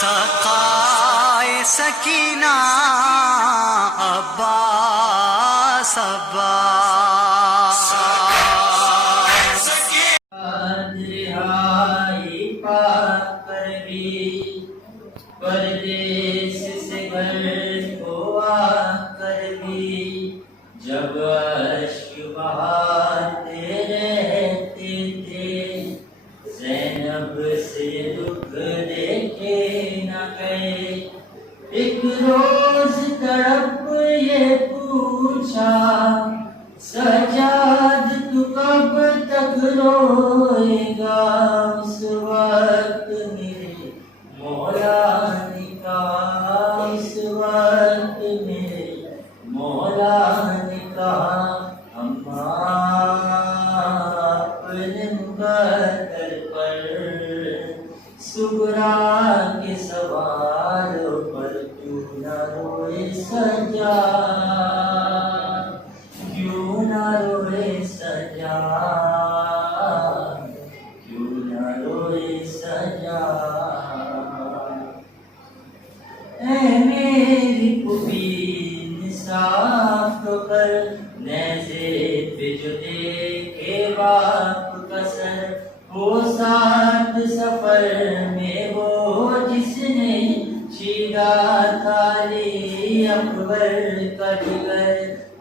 सकाए सकीना अब्बास अब्बास रिहाई पाक कर भी परदेश से घर को आकर भी जब अश्क बहाते रहते थे ज़ैनब से दुख देखे न गए। एक रोज तड़प ये पूछा सजाद तू कब तक रोएगा। उस वक्त मेरे मौला ने कहा, उस वक्त मेरे मौला ने कहा अम्मा अपने मुकद्दर पर सुगरा के सवालों पर क्यों न रोए सज्जाद, क्यों न रोए सज्जाद, क्यों न रोए सज्जाद। ऐ मेरी पुबीन साफ तो कर नेज़े पे जो देखे बाप कसर वो साथ सफर में वो जिसने छीना था अली अकबर का जिगर।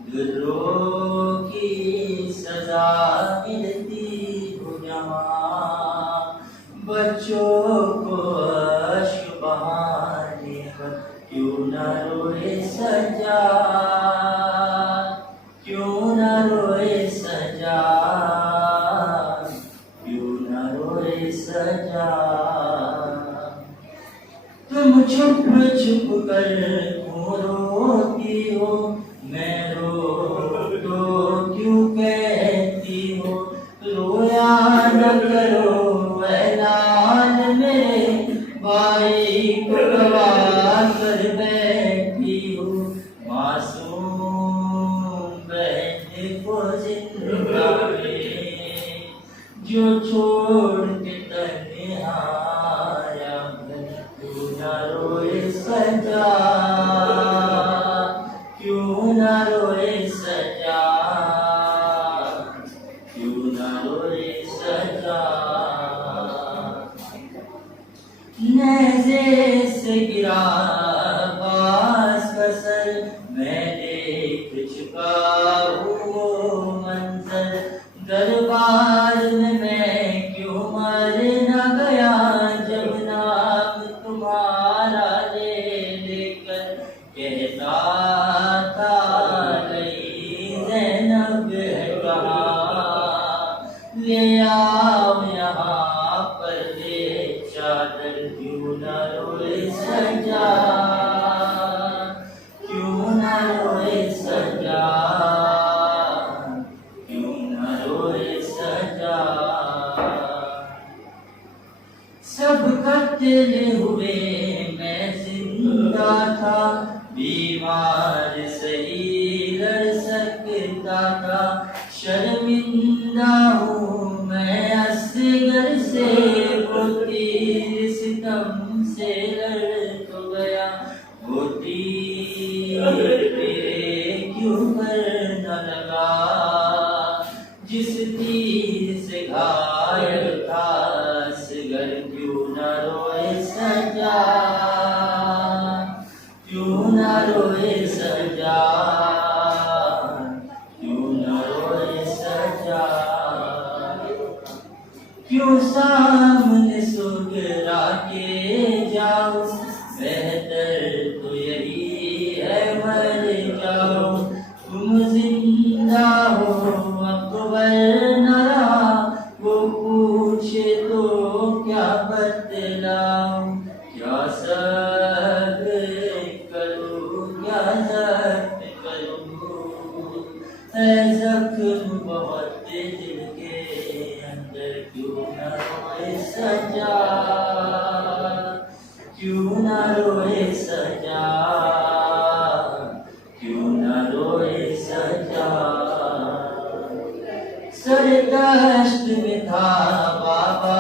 दुर्रों की सजा मिलती हो जहाँ बच्चों को अश्क बहाने पर क्यों न रोए सज्जाद, क्यों न रोए सज्जाद, क्यों न रोए सज्जाद। तुम छुप छुप कर क्यों रोती हो, मैं रो तो क्यों कहती हो। रोया न करो ऐलान मेरे भाई को गवा कर बैठी हो। मासूम बहन को जिंदा में जो छोड़ के तन्हा आया क्यों न रोए सज्जाद, क्यों न रोए सज्जाद, क्यों न रोए सज्जाद। नेज़े से गिरा अब्बास का सर मैं देख चुका हूँ वो मंजर। दरबार में मैं क्यों मर न गया जब नाम तुम्हारा ले लेकर कहता था नहीं ज़ैनब है कहाँ। ले आओ यहाँ पर ले चादर क्यों न रोए सज्जाद, क्यों न रोए सज्जाद, क्यों न रोए सज्जाद। सब कत्ल हुए मैं जिंदा था बीमार सही लड़ सकता था। शर्मिंदा हूँ मैं असगर से वो तीर सितम से लड़ तो गया। वो तीर मेरे क्यों पर न लगा जिस तीर से घायल था असगर। क्यों न रोए सज्जाद, क्यों न रोए सज्जाद, क्यों न रोए सज्जाद। क्यों सामने सुगरा के जाओ बेहतर तो यही है मर जाओ। तुम जिंदा हो अकबर न रहा वो पूछे तो क्या बतलाऊं। क्या सब्र करूं क्या ज़ब्त करूं है ज़ख्म बहुत दिल के अंदर। क्यों न रोए सज्जाद, क्यों न रोए सज्जाद, क्यों न रोए सज्जाद। सर दश्त में था बाबा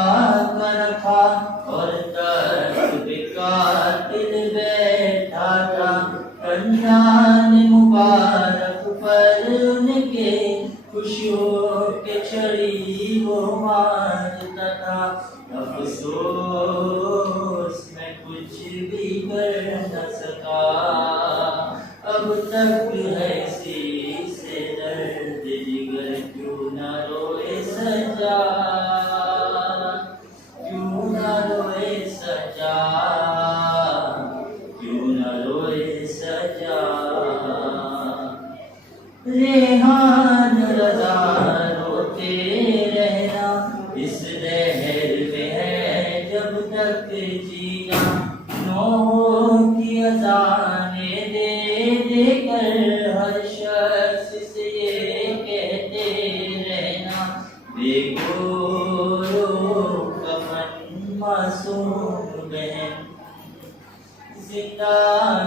का रखा और तख्त पे कातिल बैठा था कंधान मुबारक पर उनके, खुशियों के छड़ी वो मारता था। अफसोस मैं कुछ भी कर न सका, अब तक है सी से दर्द जिगर, क्यों न रोए सजा, क्यों न रोए सजा, क्यों न रोए सजा। रेहान रज़ा रोते रहना इस लहर में है जब तक जिया, नौहों की अज़ाने दे देकर हर शख्स से ये कहते रहना, बेगोरो कफन मासूम बहन, जिंदा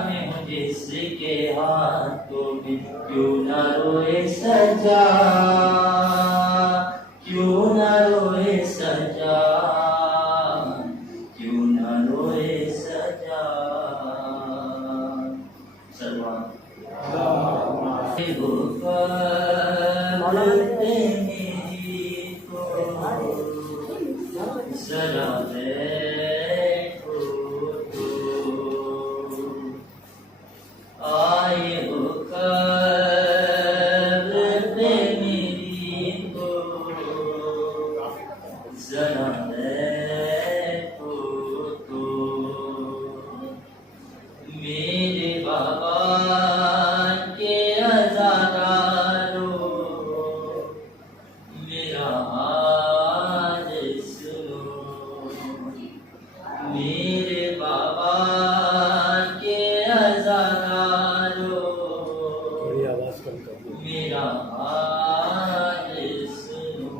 में हूँ जिसके हाथों में, क्यों न रोए सजा, क्यों न रोए सजा, क्यों न रोए सजा। सलमान मेरी को जरा देखो तो, आए हो कब्र पे मेरी को जरा देखो तो, मेरे बाबा के अज़ादारों मेरा हाल सुनो, मेरे बाबा के अज़ादारों मेरा हाल सुनो।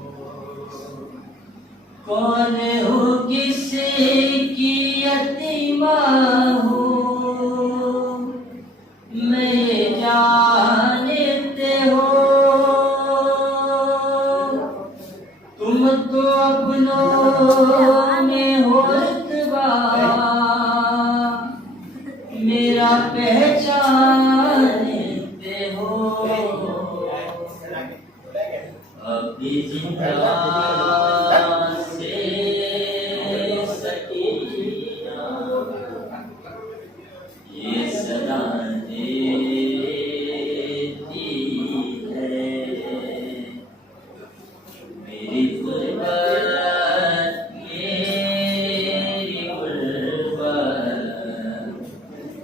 कौन हो किसकी यतीमा हूँ मैं ये जानते हो, तुम तो अपनों में हो रुतबा, मेरा पहचानते हो। अभी जिंदा से सकीना ये सदा देती है, मेरी गुर्बत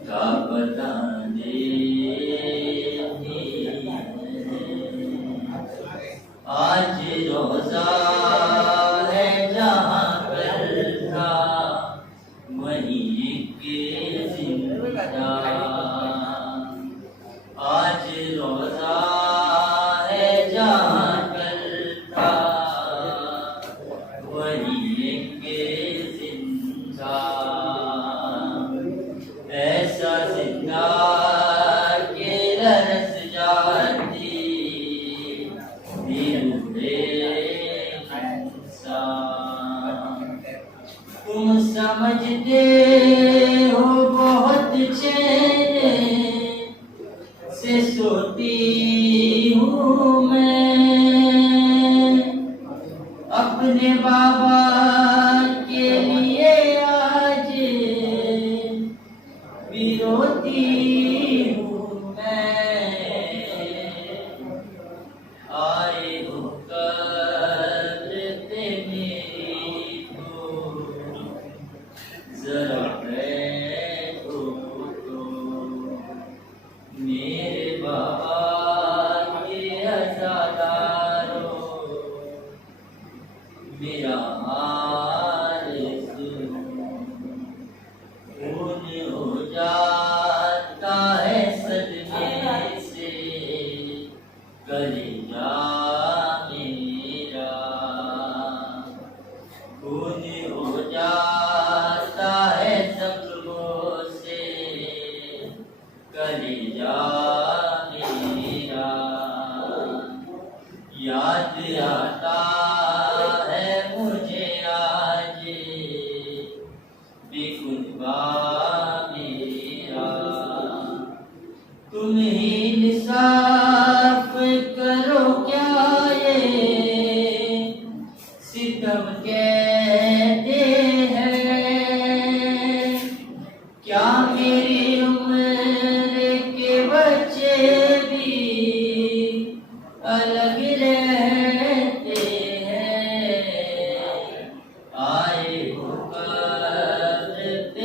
का पता देती है। आज रोजा है जहाँ कल था वहीं एक जिंदा, आज रोजा है जहाँ कल था वहीं एक जिंदा, ऐसा जिंदा के रस जाती तुम समझते हो बहुत चेहरे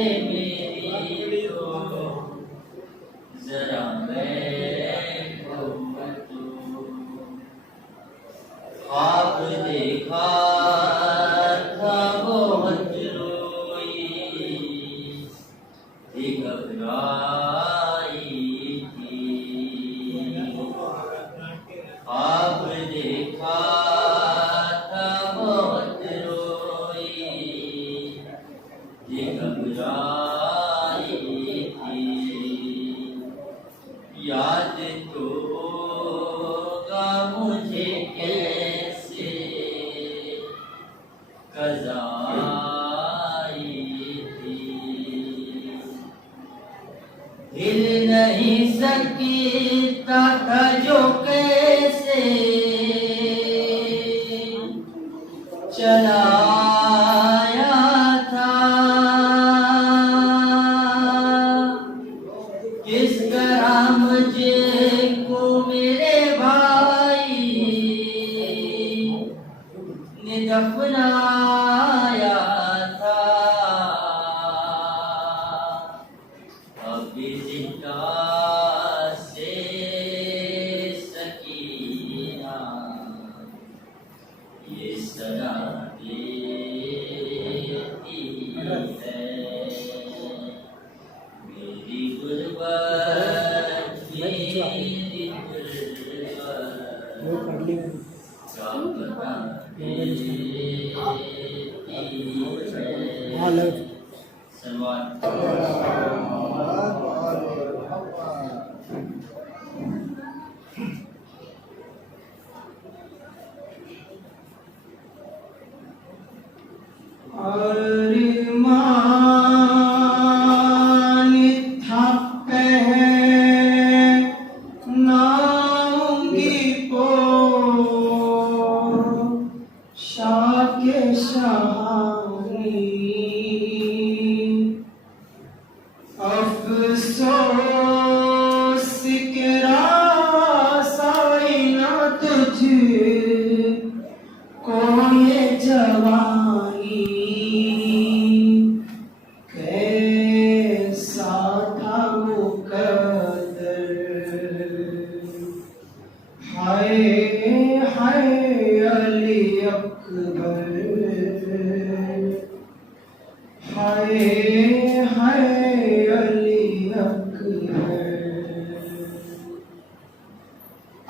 मेरी तो जरा बैठो तो। ख्वाब देखा था बहुत रोई थी घबराई थी। ख्वाब देखा था बहुत रोई थी घबराई थी। याद तो होगा मुझे कैसे कज़ा आई थी। हिल नहीं सकता था जो कैसे चलाया था। किस तरह मुझे को मेरे भाई ने दफनाया था। अब जिंदा से सकीना ये सदा देती है। मेरी गुर्बत मेरी गुर्बत क्या पता देती है। सलमान अरमान था कहनाऊंगी शाके शाही अफसोस के रासाई ना तुझे को ये जवानी कैसा था मुकद्दर। हाय हाय अली अकबर हाय हाय अली अकबर।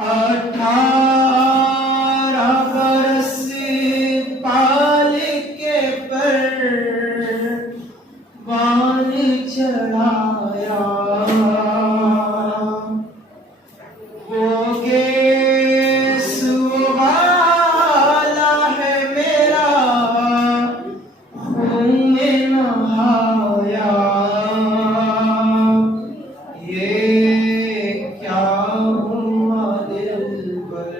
18 बरस पाल के परवान चढ़ाया। वो गेसु वाला है मेरा खून में नहाया। ये क्या हुआ दिलबर।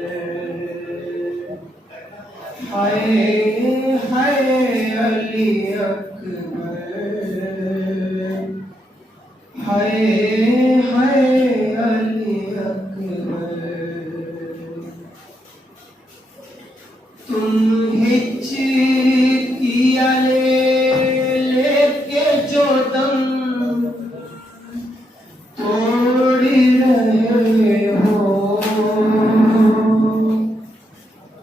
हाय हाय अली अकबर हाय हाय अली अकबर। तुम हिचकिया लेके जो दम तोड़ रहे हो।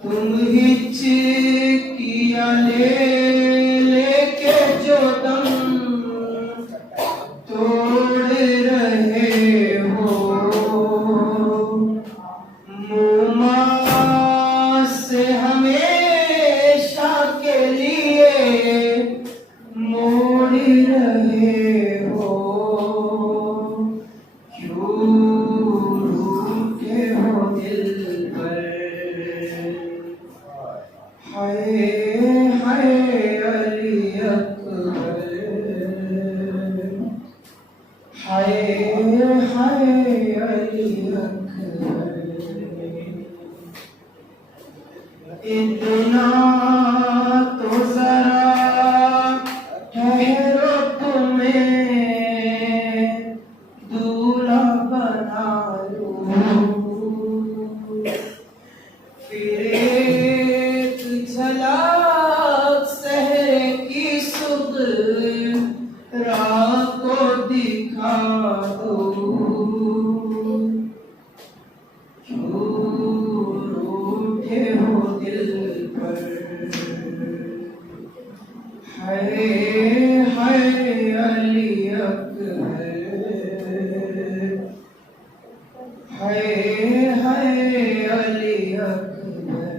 तुम हिचकिया लेके जो दम तोड़ रहे हो। मुमा से हमेशा के लिए मोड़ रहे हो। क्यों रूठे हो दिल पर। हाय हाय अली अकबर हाय हाय अली अकबर। इतना तो जरा ठहरो तुम्हें दूल्हा बना लूं। फिर एक झलक सहर की सुबह अकबर, हाय हाय अली अकबर।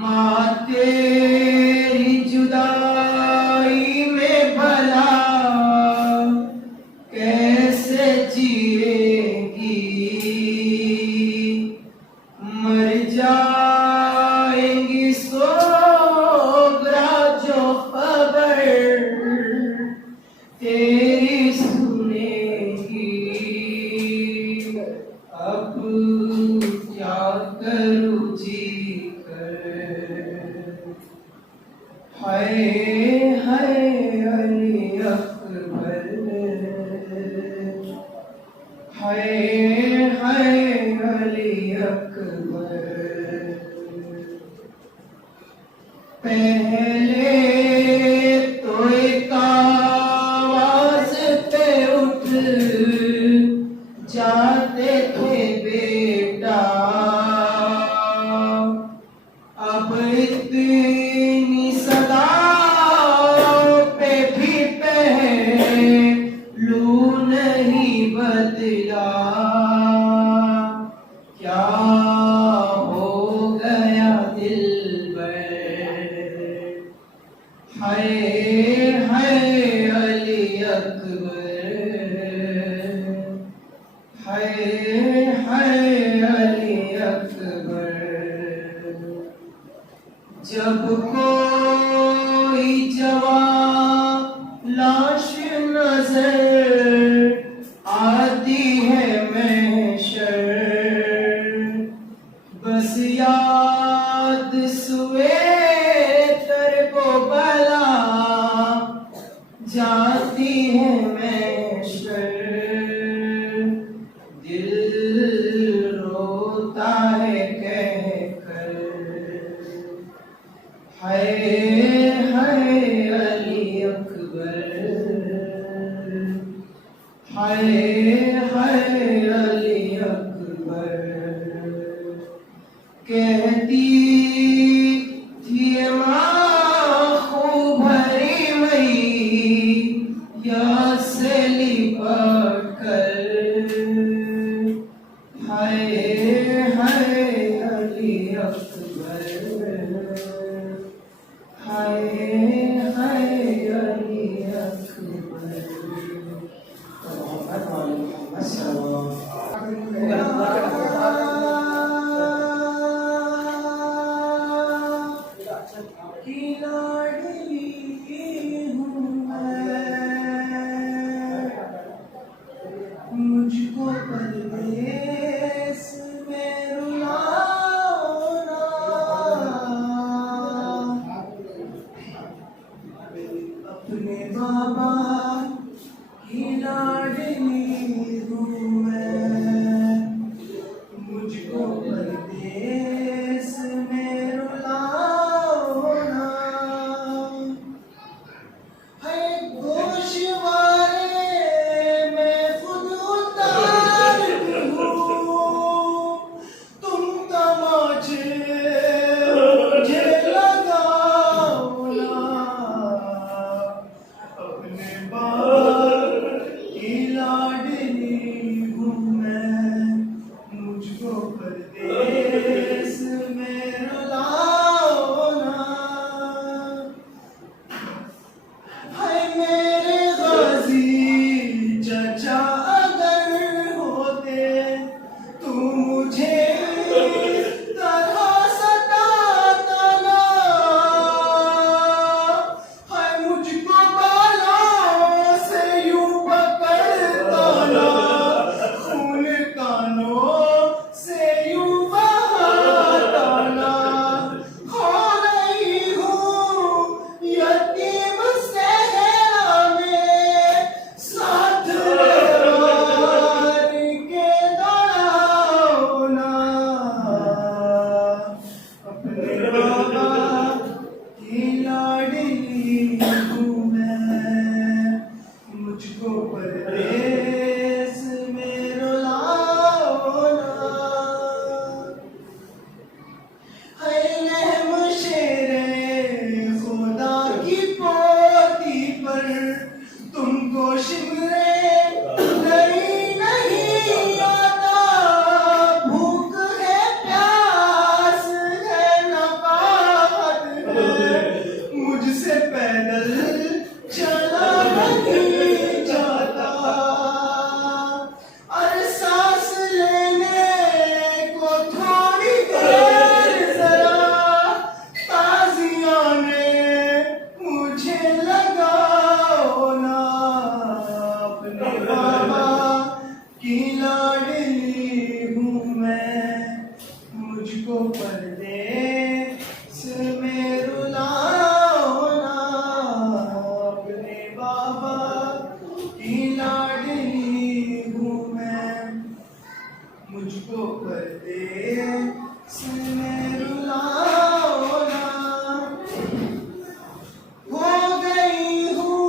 माँ तेरी जुदाई में भला कैसे जिएगी, मर जाएंगी सोगरा जो खबर तेरी सुनेगी। अब क्या करूँ जी कर, हाय हाय अली अकबर, हाय हाय अली अकबर। पहले तो एक आवाज पे उठ जाते थे बेटा, अब इतनी सदाओं पे भी पहलू नहीं बदला। क्या हो गया दिलबर, हाय हाय अली अकबर, हाय हाय अली अकबर। जब कोई जवान लाश नजर आती है महशर, बस याद सुए तर को बला जाती है महशर। दिल रोता है कहकर, हाय हाय अली अकबर, हाय हाय अली अकबर। कहती थी माँ खूब भरी मई या से लिपट कर, हाय हाय अली अकबर, हाय हाय अली अकबर। मोहम्मद वाले मोहम्मद सल्लल्लाहु की लाडली हूँ मैं, मुझको परदेस में रुलाओ ना, अपने बाबा की लाडली हूँ मैं, मुझको परदेस में रुलाओ ना। है गोशवारे मैं खुद उतार हूँ, तुम तमाचे मुझे लगाओ ना, अपने बाबा की लाडली हूँ मैं। गोश मेरे नहीं आता, भूख है प्यास है नकाहत है, मुझसे पैदल चला नहीं जाता। अरे सांस लेने को थोड़ी देर जरा ताजियां ने मुझे लगाओ ना, अपने बाबा की लाडली हूँ मैं, मुझको पर्दे से में रुलाओ ना, अपने बाबा की लाडली हूँ मैं, मुझको पर्दे से में रुलाओ ना। हो गई हूँ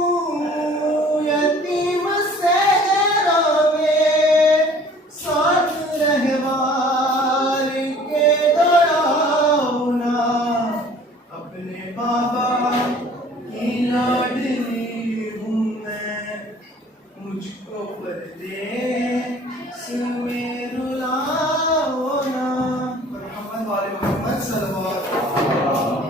यतीम सहरा में, साथ रहवार के दौड़ाओ ना, अपने बाबा की लाडली हूँ मैं, मुझको पर्दे से में रुलाओ ना। मोहम्मद वाले मोहम्मद सल्लल्लाहु आप लोग आ गए हैं।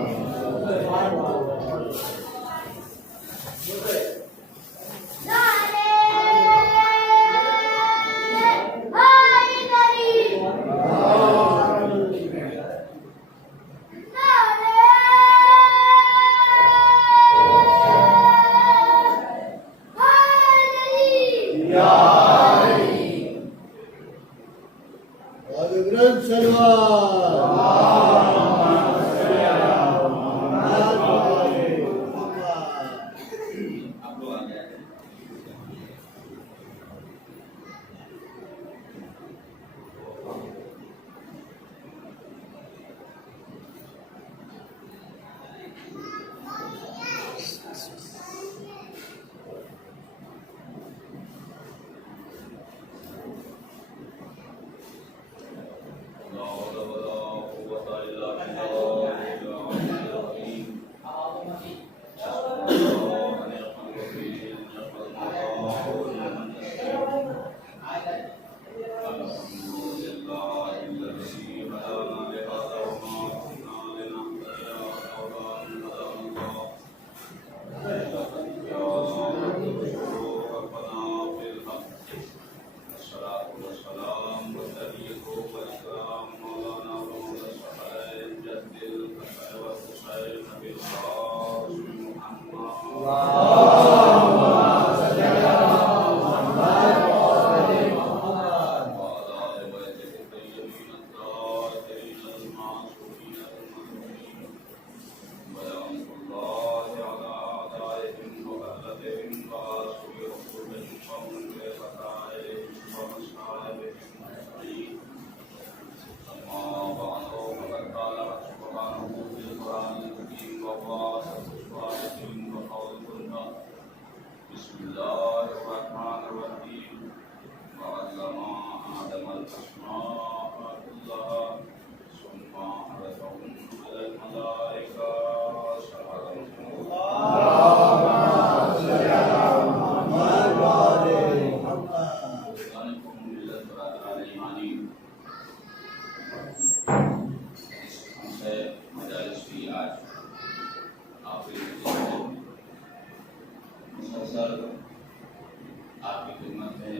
आपकी खिदमत में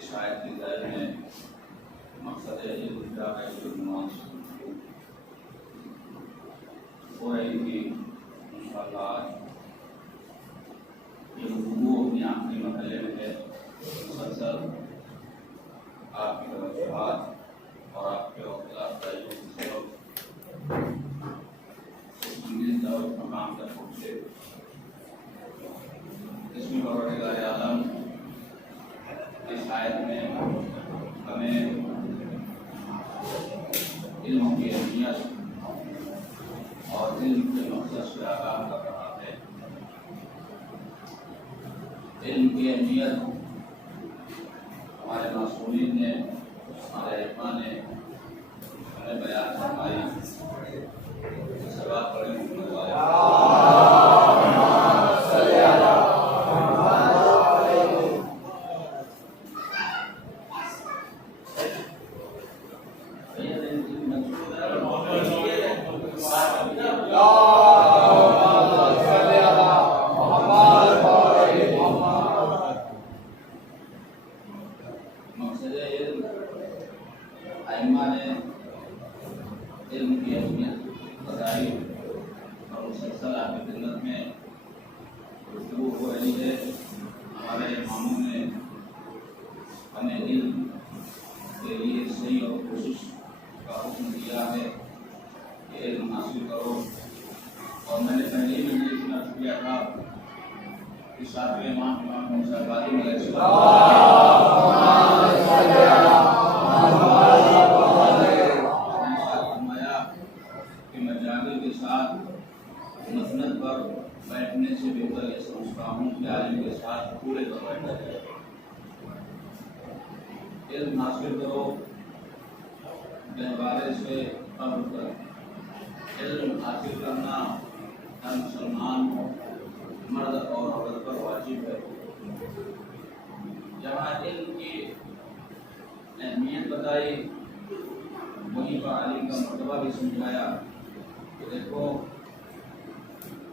इस आयत की दायरे में मकसद है ये दूसरा है जो नमाज हो रही थी। इंशाअल्लाह ये गुफ्तगू अपनी आखिरी मरहले में है। मुसलसल आपकी तवज्जुहात और आपके हौसला अफजाइयों की सबब इस मंजिल दावत मकाम तक पहुँचे। इसमें परवरदिगार आलम इस आयत में हमें इल्म की अहमियत और इल्म के मकसद से आगाह कर रहा है। इल्म की अहमियत हमारे मासूमीन ने, हमारे इल्मा ने हमें बयान फरमाई। सवाल पढ़े करी है। हमारे इमामों ने हमें इल्म के लिए सही और कोशिश का हुक्म दिया है कि इल्म हासिल करो। और मैंने पहले भी ये अर्ज किया था कि सातवें इमाम मूसा काज़िम अलैहिस्सलाम फरमाया कि मैं जागिर के साथ मसनद पर बैठने से बेहतर ये समझता हूँ कि आलिम के साथ पूरे पर बैठा जाए। इल्म हासिल करो गहवारे से कब्र तक। इल्म हासिल करना हर मुसलमान मर्द और औरत पर वाजिब है। जहाँ इल्म की अहमियत बताई वहीं पर आलिम का मर्तबा भी समझाया। तो देखो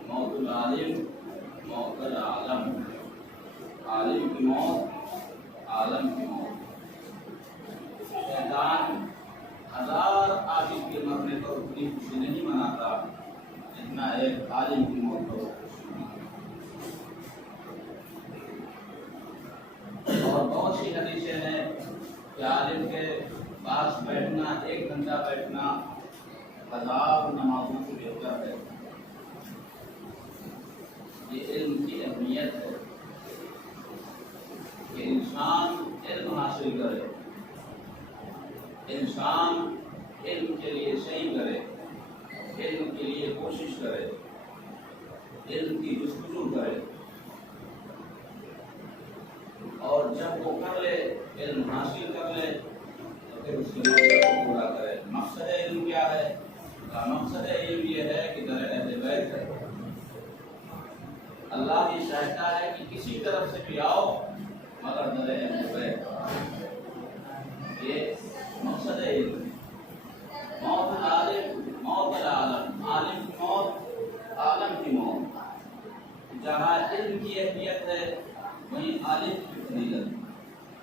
मौतुल आलिम मौतुल आलम, आलिम की मौत आलम की मौत। शैतान 1000 आलिम के मरने पर उतनी खुशी नहीं मनाता जितना एक आलिम की मौत पर खुशी मनाता। और बहुत सी हदीसें हैं कि आलिम के पास बैठना 1 घंटा बैठना 1000 नमाजों से बेहतर है। ये इल्म की अहमियत है कि इंसान इल्म हासिल करे, इंसान इल्म के लिए सही करे, इल्म के लिए कोशिश करे, इल्म की जुस्तजू करे। और जब वो कर ले, इल्म हासिल कर ले, तो फिर उसके मकसद को पूरा करे। मकसद इल्म क्या है? मकसद इल्म ये है कि दर अहले बैत है। अल्लाह ये चाहता है कि किसी तरफ से भी आओ मगर दर अहले बैत। ये मकसद है इल्म। मौत आलिम मौत आलम, आलिम की मौत आलम की मौत। जहाँ इल्म की अहमियत है वहीं आलिम की फजीलत।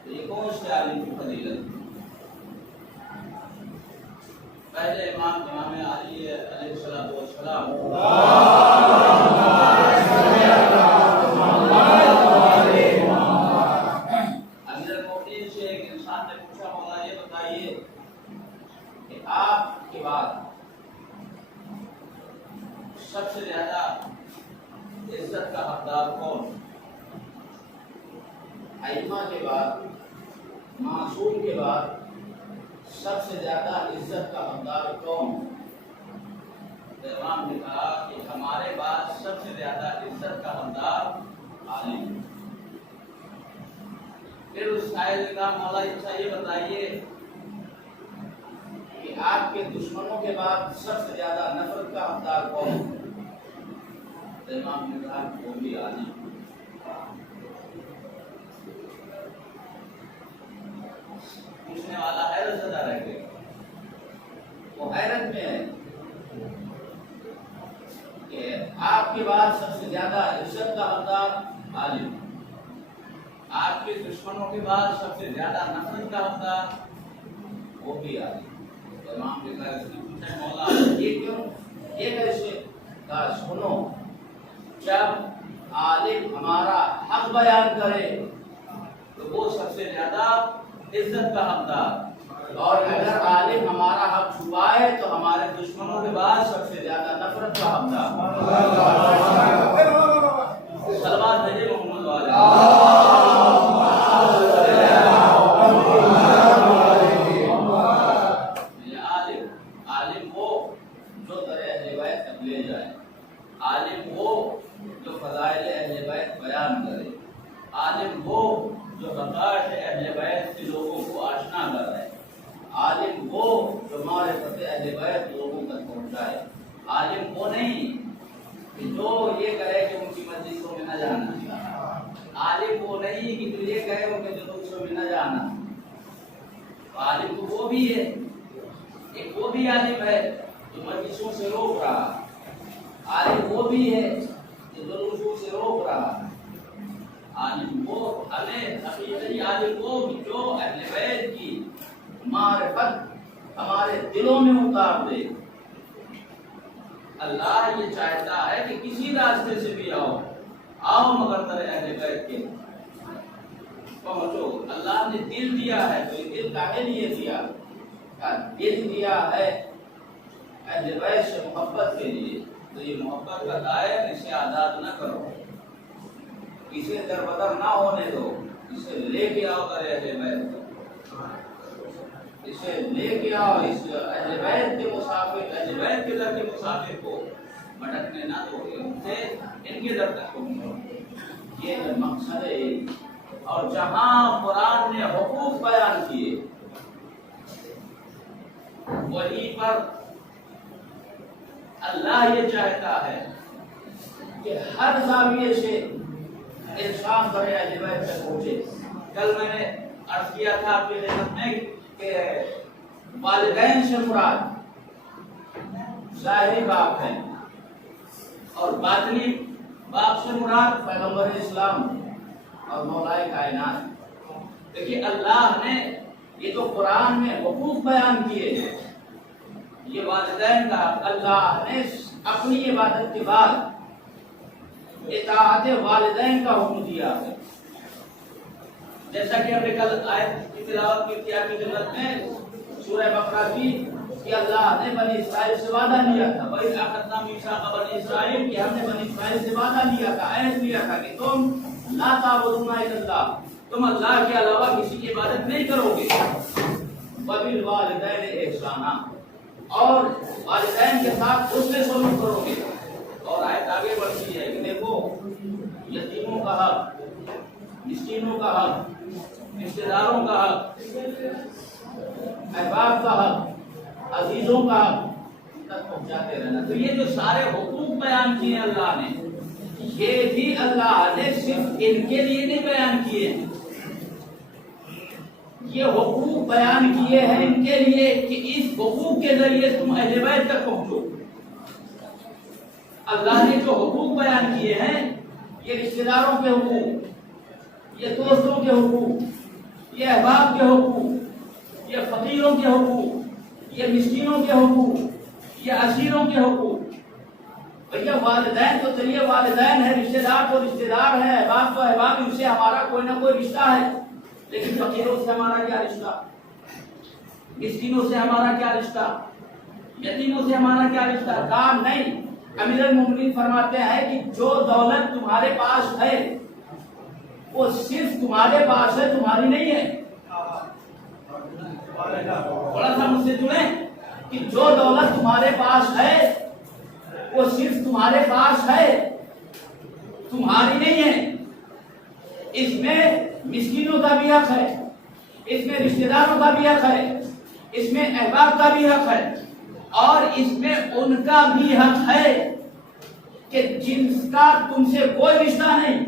तो ये कौन से आलिम की फजीलत? पहले इमाम अली अलैहिस्सलाम अमीरुल मोमिनीन से एक इंसान ने पूछा, मौला ये बताइए कि आपके बाद सबसे ज्यादा इज्जत का हकदार कौन? अइम्मा के बाद, मासूम के बाद सबसे ज्यादा इज्जत का हकदार कौन? इमाम ने कहा कि हमारे बाद सबसे ज्यादा इज्जत का हकदार आलिम। फिर उस शायर ने कहा, मौला अच्छा ये बताइए कि आपके दुश्मनों के बाद सबसे ज्यादा नफरत का हकदार कौन? इमाम ने कहा वो भी आलिम। पूछने वाला हैरत ज़दा रह गया। वो हैरत में है कि आपके बाद सबसे ज्यादा इज्जत का हकदार आलिम, आपके दुश्मनों के बाद सबसे ज्यादा नफरत का हकदार वो भी आलिम। इमाम ने कहा इसलिए पूछा, मौला ये क्यों, ये कैसे? कहा सुनो, जब आलिम हमारा हक बयान करे तो वो सबसे ज्यादा इज्जत का हकदार, और अगर आलिम हमारा हक छुपाए तो हमारे दुश्मनों के बाद सबसे ज्यादा नफरत का हकदार। सलवात भेजे मोहम्मद वाले। आलिम वो जो दर अहले बैत तक ले जाए, आलिम वो जो फज़ाइल अहले बैत बयान करे, आलिम वो जो हक़ाइक़ अहले बैत के लोगों को आशना कराए, आलिम वो जो मारिफ़त अहले बैत लोगों तक पहुँचाए। आलिम वो नहीं कि जो ये कहे कि उनकी मस्जिदों में न जाना, आलिम वो नहीं कि जो ये कहे उनके जुलूसों में न जाना। आलिम तो वो भी है, एक वो भी आलिम है जो मस्जिदों से रोक रहा, आलिम वो भी है जो जुलूसों से रोक रहा। आलिम वो हमें हकीकती आलिम वो जो अहले बैत की मारिफत हमारे दिलों में उतार दे। अल्लाह ये चाहता है कि किसी रास्ते से भी आओ, आओ मगर तेरे अहले बैत के पहुंचो। अल्लाह ने दिल दिया है तो ये दिल काहे लिए दिया? दिल दिया है अहले बैत से मोहब्बत के लिए, तो ये मोहब्बत का दायरा, इसे आजाद न करो, इसे दरबदर ना होने दो, इसे लेके आओ तेरे अहले बैत को, इसे लेके आओ, इस अहले बैत के मुसाफिर, अहले बैत के दर के मुसाफिर को भटकने ना दो, इनसे इनके दर तक पहुंचो। ये मकसद है। और जहां कुरान ने हुकूक बयान किए वहीं पर अल्लाह ये चाहता है कि हर ज़ाविये से इंसान करे अहले बैत तक पहुंचे। कल मैंने अर्ज किया था आपके खिदमत में कि वालिदैन से मुराद ज़ाहिरी बाप है और बातिनी बाप से मुराद पैगंबर इस्लाम और मौलाए कायनात। देखिए अल्लाह ने ये तो कुरान में हुकूक बयान किए हैं, ये वालिदैन का अल्लाह ने अपनी इबादत के बाद इताअत वालिदैन का हुक्म दिया है। जैसा कि हमने कल आयत की तिलावत की थी आपकी खिदमत में सूरह बकरा की, कि अल्लाह ने बनी इस्राइल से वादा लिया था, वही अखदना मीसा बनी इस्राइल, कि हमने बनी इस्राइल से वादा लिया था, ऐद लिया था कि तुम ला ताबुदूना इल्लल्लाह, तुम अल्लाह के अलावा किसी की इबादत नहीं करोगे, वबिल वालिदैन इहसाना, और वालिदैन के साथ उसने सलूक करोगे। और आयत आगे बढ़ती है कि देखो यतीमों का हक, मिस्कीनों का हक, रिश्तेदारों का हक, अहबाब का हक, अजीजों का तक पहुंचाते रहना। तो ये जो सारे हुकूक बयान किए अल्लाह ने, ये भी अल्लाह ने सिर्फ इनके लिए नहीं बयान किए हैं, ये हुकूक बयान किए हैं इनके लिए कि इस हुकूक के जरिए तुम अहले बैत तक पहुंचो। अल्लाह ने जो हुकूक बयान किए हैं, ये रिश्तेदारों के हुकूक, ये दोस्तों के हुकूक, ये अहबाब के हुकूक, ये फकीरों के हुकूक, ये मिस्कीनों के हुकूक, ये असीरों के हुकूक। भैया वालिदैन तो चलिए वालिदैन है, रिश्तेदार तो रिश्तेदार है, अहबाब तो अहबाब, इनसे हमारा कोई ना कोई रिश्ता है, लेकिन फकीरों से हमारा क्या रिश्ता, मिस्कीनों से हमारा क्या रिश्ता, यतीमों से हमारा क्या रिश्ता? कहा नहीं, अमीरुल मोमिनीन फरमाते हैं कि जो दौलत तुम्हारे पास है वो सिर्फ तुम्हारे पास है, तुम्हारी नहीं है। थोड़ा सा मुझसे जुड़े कि जो दौलत तुम्हारे पास है वो सिर्फ तुम्हारे पास है, तुम्हारी नहीं है। इसमें मिस्कीनों का भी हक है, इसमें रिश्तेदारों का भी हक है, इसमें अहबाब का भी हक है, और इसमें उनका भी हक है कि जिनका तुमसे कोई रिश्ता नहीं।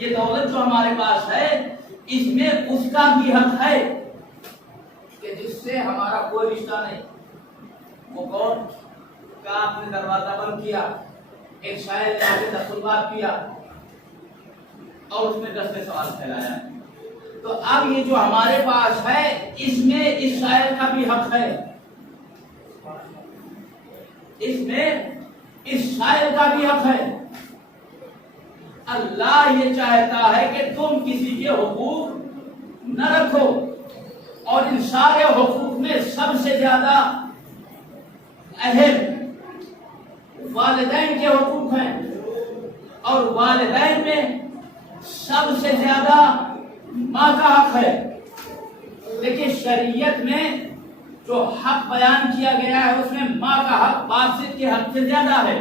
ये दौलत जो हमारे पास है इसमें उसका भी हक है कि जिससे हमारा कोई रिश्ता नहीं। वो कौन का आपने दरवाजा बंद किया, एक शायर ने आगे दस्तुरबात किया और उसमें 10 सवाल फैलाया। तो अब ये जो हमारे पास है इसमें इस शायर का भी हक है, इसमें इस शायर का भी हक है। अल्लाह ये चाहता है कि तुम किसी के हुकूक न रखो, और इन सारे हुकूक में सबसे ज्यादा अहम वालिदैन के हुकूक हैं, और वालिदैन में सबसे ज्यादा माँ का हक है। देखिए शरीयत में जो हक बयान किया गया है उसमें माँ का हक वारिस के हक से ज्यादा है।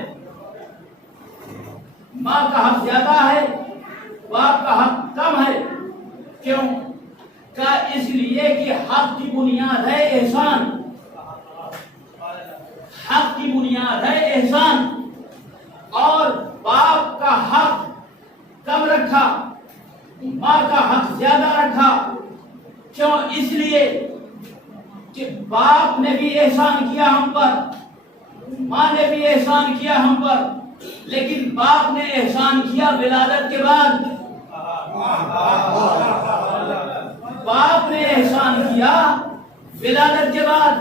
माँ का हक ज्यादा है, बाप का हक कम है। क्यों? का इसलिए कि हक की बुनियाद है एहसान, हक की बुनियाद है एहसान, और बाप का हक कम रखा, माँ का हक ज्यादा रखा। क्यों? इसलिए कि बाप ने भी एहसान किया हम पर, माँ ने भी एहसान किया हम पर, लेकिन बाप ने एहसान किया विलादत के बाद। बाप ने एहसान किया विलादत के बाद,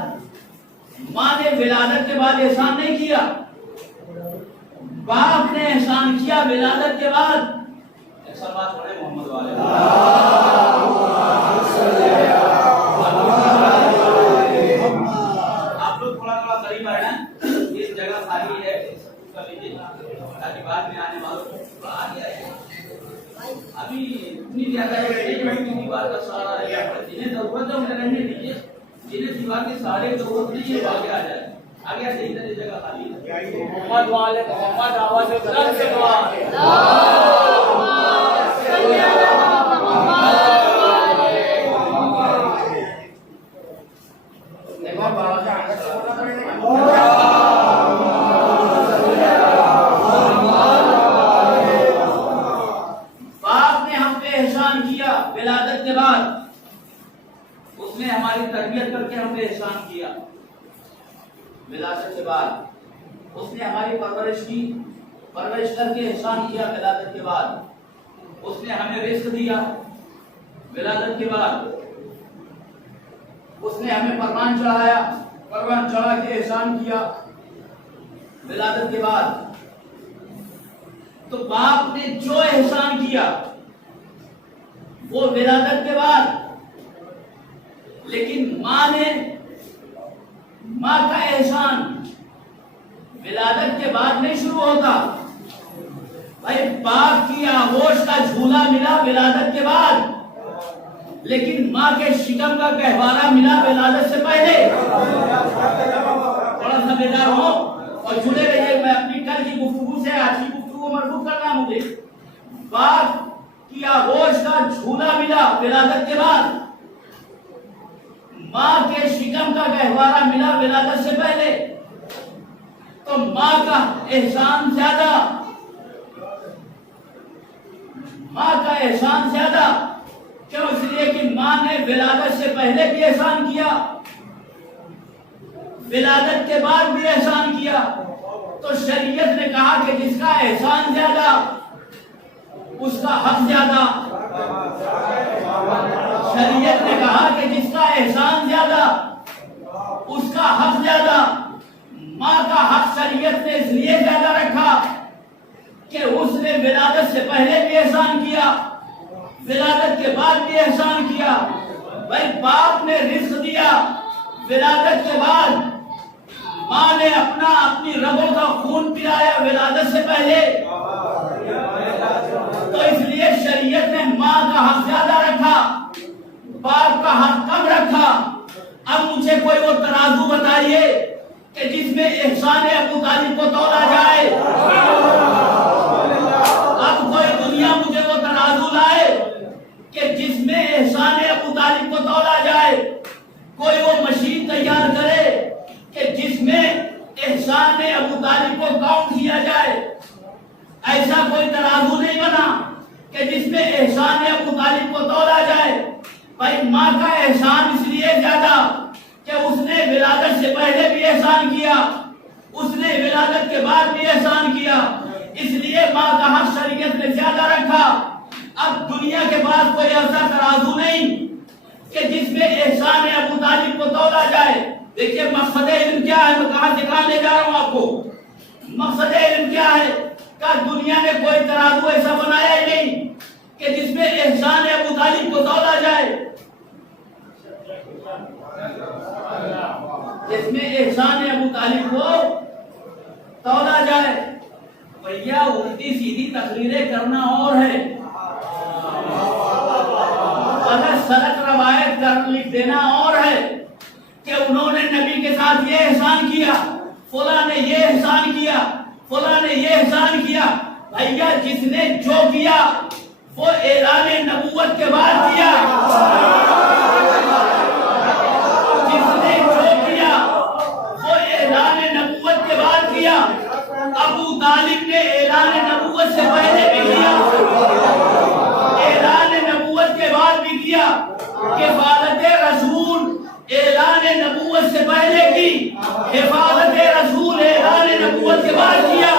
माँ ने विलादत के बाद एहसान नहीं किया। बाप ने एहसान किया विलादत के बाद। एक सलवात पढ़े मोहम्मद वाले। आप लोग थोड़ा थोड़ा करीब आए ना, इस जगह खाली है उसका लीजिए ताकि बाद में आने वालों को थोड़ा आगे आए। अभी इतनी ज्यादा दीवार का सहारा रहेगा, जिन्हें जरूरत है उन्हें रहने दीजिए, जिन्हें दीवार के सहारे की जरूरत नहीं है वो आगे आ जाए। आगे आते इधर जगह खाली है। मोहम्मद वाले मोहम्मद आवाज बुलंद से दुआ। बाप ने हम पे एहसान किया विलादत के बाद, उसने हमारी तरबियत करके हम पे एहसान किया विलादत के बाद, उसने हमारी परवरिश की, परवरिश करके एहसान किया विलादत के बाद, उसने हमें रिस्क दिया विलादत के बाद, उसने हमें परवान चढ़ाया, परवान चढ़ा के एहसान किया विलादत के बाद। तो बाप ने जो एहसान किया वो विलादत के बाद, लेकिन माँ का एहसान विलादत के बाद नहीं शुरू होता। भाई बाप की आगोश का झूला मिला विलादत के बाद, लेकिन माँ के शिकम का गहवारा मिला विलादत से पहले। थोड़ा सा बेदार हो और जुड़े रहिए। मैं अपनी कल की गुफ्तगू से आज की गुफ्तगू मरबूत करना मुझे। बाप की आगोश का झूला मिला विलादत के बाद, माँ के शिकम का गहवारा मिला विलादत से पहले। तो माँ का एहसान ज्यादा, माँ का एहसान ज्यादा क्यों? इसलिए कि माँ ने विलादत से पहले भी एहसान किया, विलादत के बाद भी एहसान किया। तो शरीयत ने कहा कि जिसका एहसान ज्यादा उसका हक ज्यादा। शरीयत ने कहा कि जिसका एहसान ज्यादा उसका हक ज्यादा। माँ का हक शरीयत ने इसलिए ज्यादा रखा कि उसने विलादत से पहले भी एहसान किया, विलादत के बाद भी एहसान किया। भाई बाप ने रिस्क दिया विलादत के बाद, माँ ने अपनी रगों का खून पिलाया विलादत से पहले। तो इसलिए शरीयत ने माँ का हक ज्यादा रखा, बाप का हक कम रखा। अब मुझे कोई वो तराजू बताइए कि जिसमें एहसान अबू तालिब को तौला जाए। अब कोई दुनिया मुझे वो तराजू लाए कि जिसमें एहसान अबू तालिब को तौला जाए। कोई वो मशीन तैयार करे कि जिसमें एहसान अबू तालिब को काउंट किया जाए। ऐसा कोई तराजू नहीं बना कि जिसमें एहसान अबू तालिब को तौला जाए। भाई माँ का एहसान इसलिए ज्यादा कि उसने विलादत से पहले भी एहसान किया, उसने विलादत के बाद भी एहसान किया। इसलिए माँ का हक शरीयत ने ज्यादा रखा। अब दुनिया के पास कोई ऐसा तराजू नहीं कि जिसमें एहसान अबू तालिब को तौला जाए। देखिए मकसद इल्म क्या है, मैं कहां से कहां ले जा रहा हूं आपको। मकसद इल्म क्या है? का दुनिया ने कोई तराजू ऐसा बनाया ही नहीं कि जिसमें एहसान अबू तालिब को तौला जाए, जिसमें एहसान अबू तालिब को तौला जाए। भैया उल्टी सीधी तकरीरें करना और है, अलग सलत रवायत कर लिख देना और है कि उन्होंने नबी के साथ ये एहसान किया, फुला ने ये एहसान किया, फुला ने ये एहसान किया। भैया जिसने जो किया वो ऐलान नबूवत के बाद किया। जिसने जो किया वो ऐलान नबूवत के बाद किया। अबू तालिब ने ऐलान नबूवत से पहले भी किया, ऐलान नबूवत के बाद भी किया। हिफाजत रसूल ऐलान नबूवत से पहले की, हिफाजत रसूल ऐलान नबूवत के बाद किया।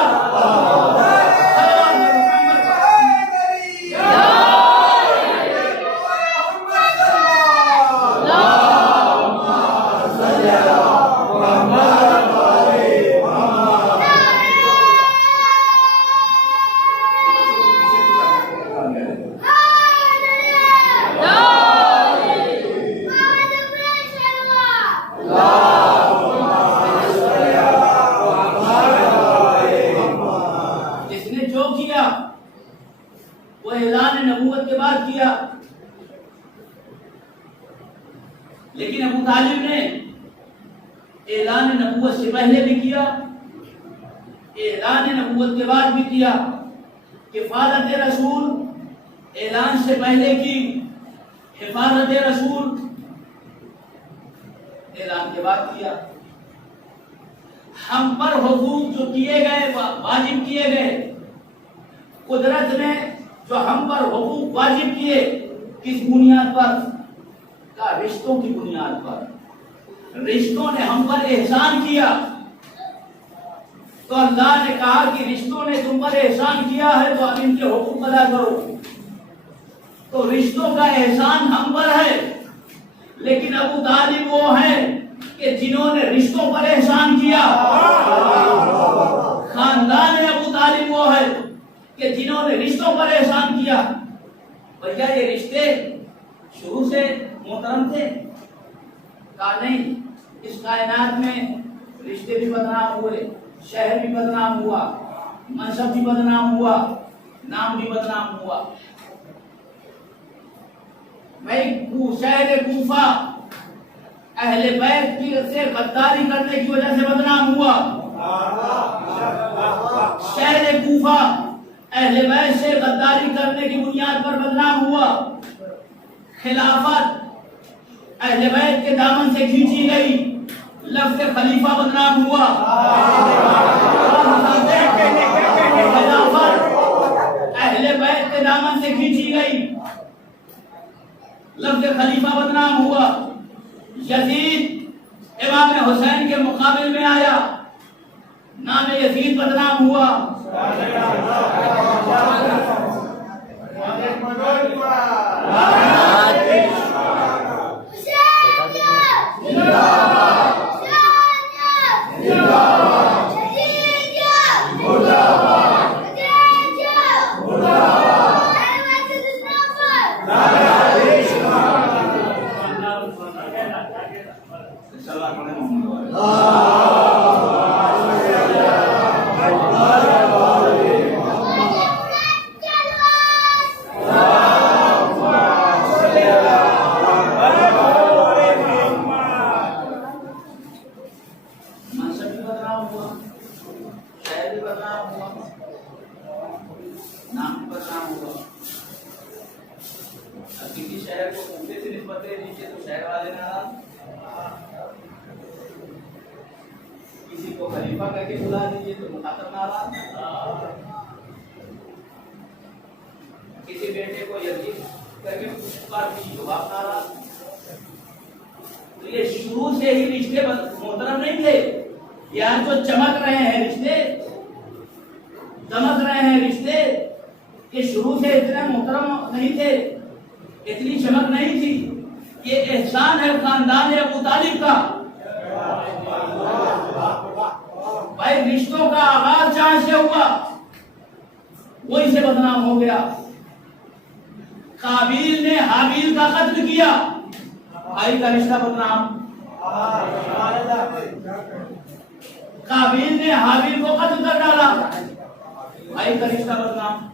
वो ऐलान नबूवत के बाद किया, लेकिन अबू तालिब ने ऐलान नबूवत से पहले भी किया, ऐलान नबूवत के बाद भी किया। हिफाजत रसूल ऐलान से पहले की, हिफाजत रसूल ऐलान के बाद किया। हम पर हुकूक जो किए गए, वाजिब किए गए, कुदरत ने जो हम पर हुकूक वाजिब किए, किस बुनियाद पर? का रिश्तों की बुनियाद पर। रिश्तों ने हम पर एहसान किया, तो अल्लाह ने कहा कि रिश्तों ने तुम पर एहसान किया है तो अब इनके हुकूक अदा करो। तो रिश्तों का एहसान हम पर है, लेकिन अबू तालिब वो है कि जिन्होंने रिश्तों पर एहसान किया। खानदान अबू तालिब वो है कि जिन्होंने रिश्तों पर एहसान किया। भैया ये रिश्ते शुरू से मोहतरम थे? कहा नहीं, इस कायनात में रिश्ते भी बदनाम हुए, शहर भी बदनाम हुआ, मनसब भी बदनाम हुआ, नाम भी बदनाम हुआ। भाई शहर कूफा अहले बैत की से गद्दारी करने की वजह से बदनाम हुआ। शहर कूफा अहले बैत से गद्दारी करने की बुनियाद पर बदनाम हुआ। खिलाफत अहले बैत के दामन से खींची गई, लफ्ज़ खलीफा बदनाम हुआ। खिलाफत अहले बैत के दामन से खींची गई, लफ्ज़ खलीफा बदनाम हुआ। यजीद इमाम हुसैन के मुकाबले में आया, नाम यजीद बदनाम हुआ। किसी को खलीफा करके बुला दीजिए तो मुखातब नाराज, किसी बेटे को यजीद करके पुकार दीजिए तो बाप नाराज। तो ये शुरू से ही रिश्ते मोहतरम नहीं थे। यार जो चमक रहे हैं रिश्ते, चमक रहे हैं रिश्ते, ये शुरू से इतने मोहतरम नहीं थे, इतनी चमक नहीं थी। ये एहसान है खानदान अबू तालिब का। भाई रिश्तों का आगाज जहां से हुआ वहीं से बदनाम हो गया। काबिल ने हाबिल का कत्ल किया, भाई का रिश्ता बदनाम। काबिल ने हाबिल को कत्ल कर डाला, भाई का रिश्ता बदनाम।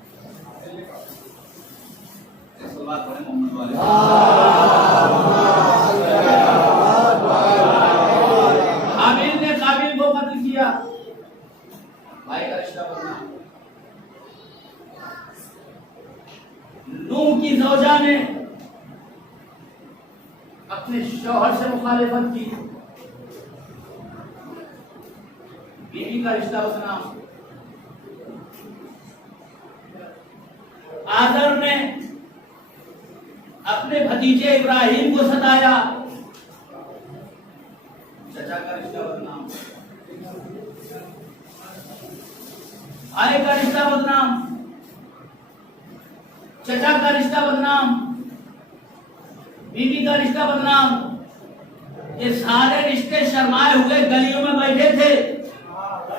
हाबिल ने काबिल को कत्ल किया, भाई का रिश्ता बदनाम। नूह की ज़ौजा ने अपने शौहर से मुखालिफत की, बीवी का रिश्ता बदनाम। आदर ने अपने भतीजे इब्राहिम को सताया, चचा का रिश्ता बदनाम। भाई का रिश्ता बदनाम, चचा का रिश्ता बदनाम, बीवी का रिश्ता बदनाम। ये सारे रिश्ते शर्माए हुए गलियों में बैठे थे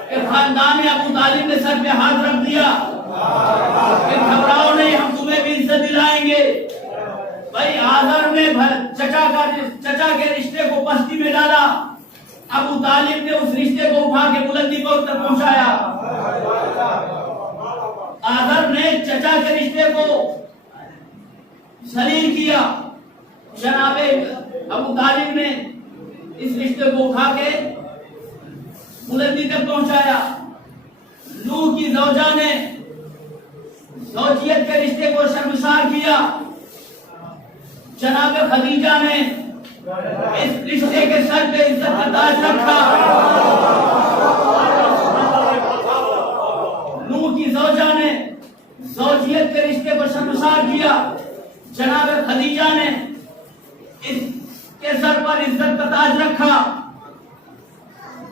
कि खानदान अबू तालिब ने सर पे हाथ रख दिया कि घबराओ नहीं, हम तुम्हें भी इज्जत दिलाएंगे। भाई आदर ने चचा के रिश्ते को पस्ती में डाला, अबू तालिब ने उस रिश्ते को उठा के बुलंदी पर तक पहुंचाया। आदर ने चचा के रिश्ते को जलील किया। जनाबे अबू तालिब ने इस रिश्ते को उठा के बुलंदी तक पहुंचाया। नूह की ज़ौजा ने ज़ौजियत के रिश्ते को शर्मसार किया। जनाबे खदीजा ने इस रिश्ते के सर पे इज्जत का ताज रखा। नूह की ज़ौजा ने ज़ौजियत के रिश्ते को शर्मसार किया। जनाब खदीजा ने इसके सर पर इज्जत का ताज रखा।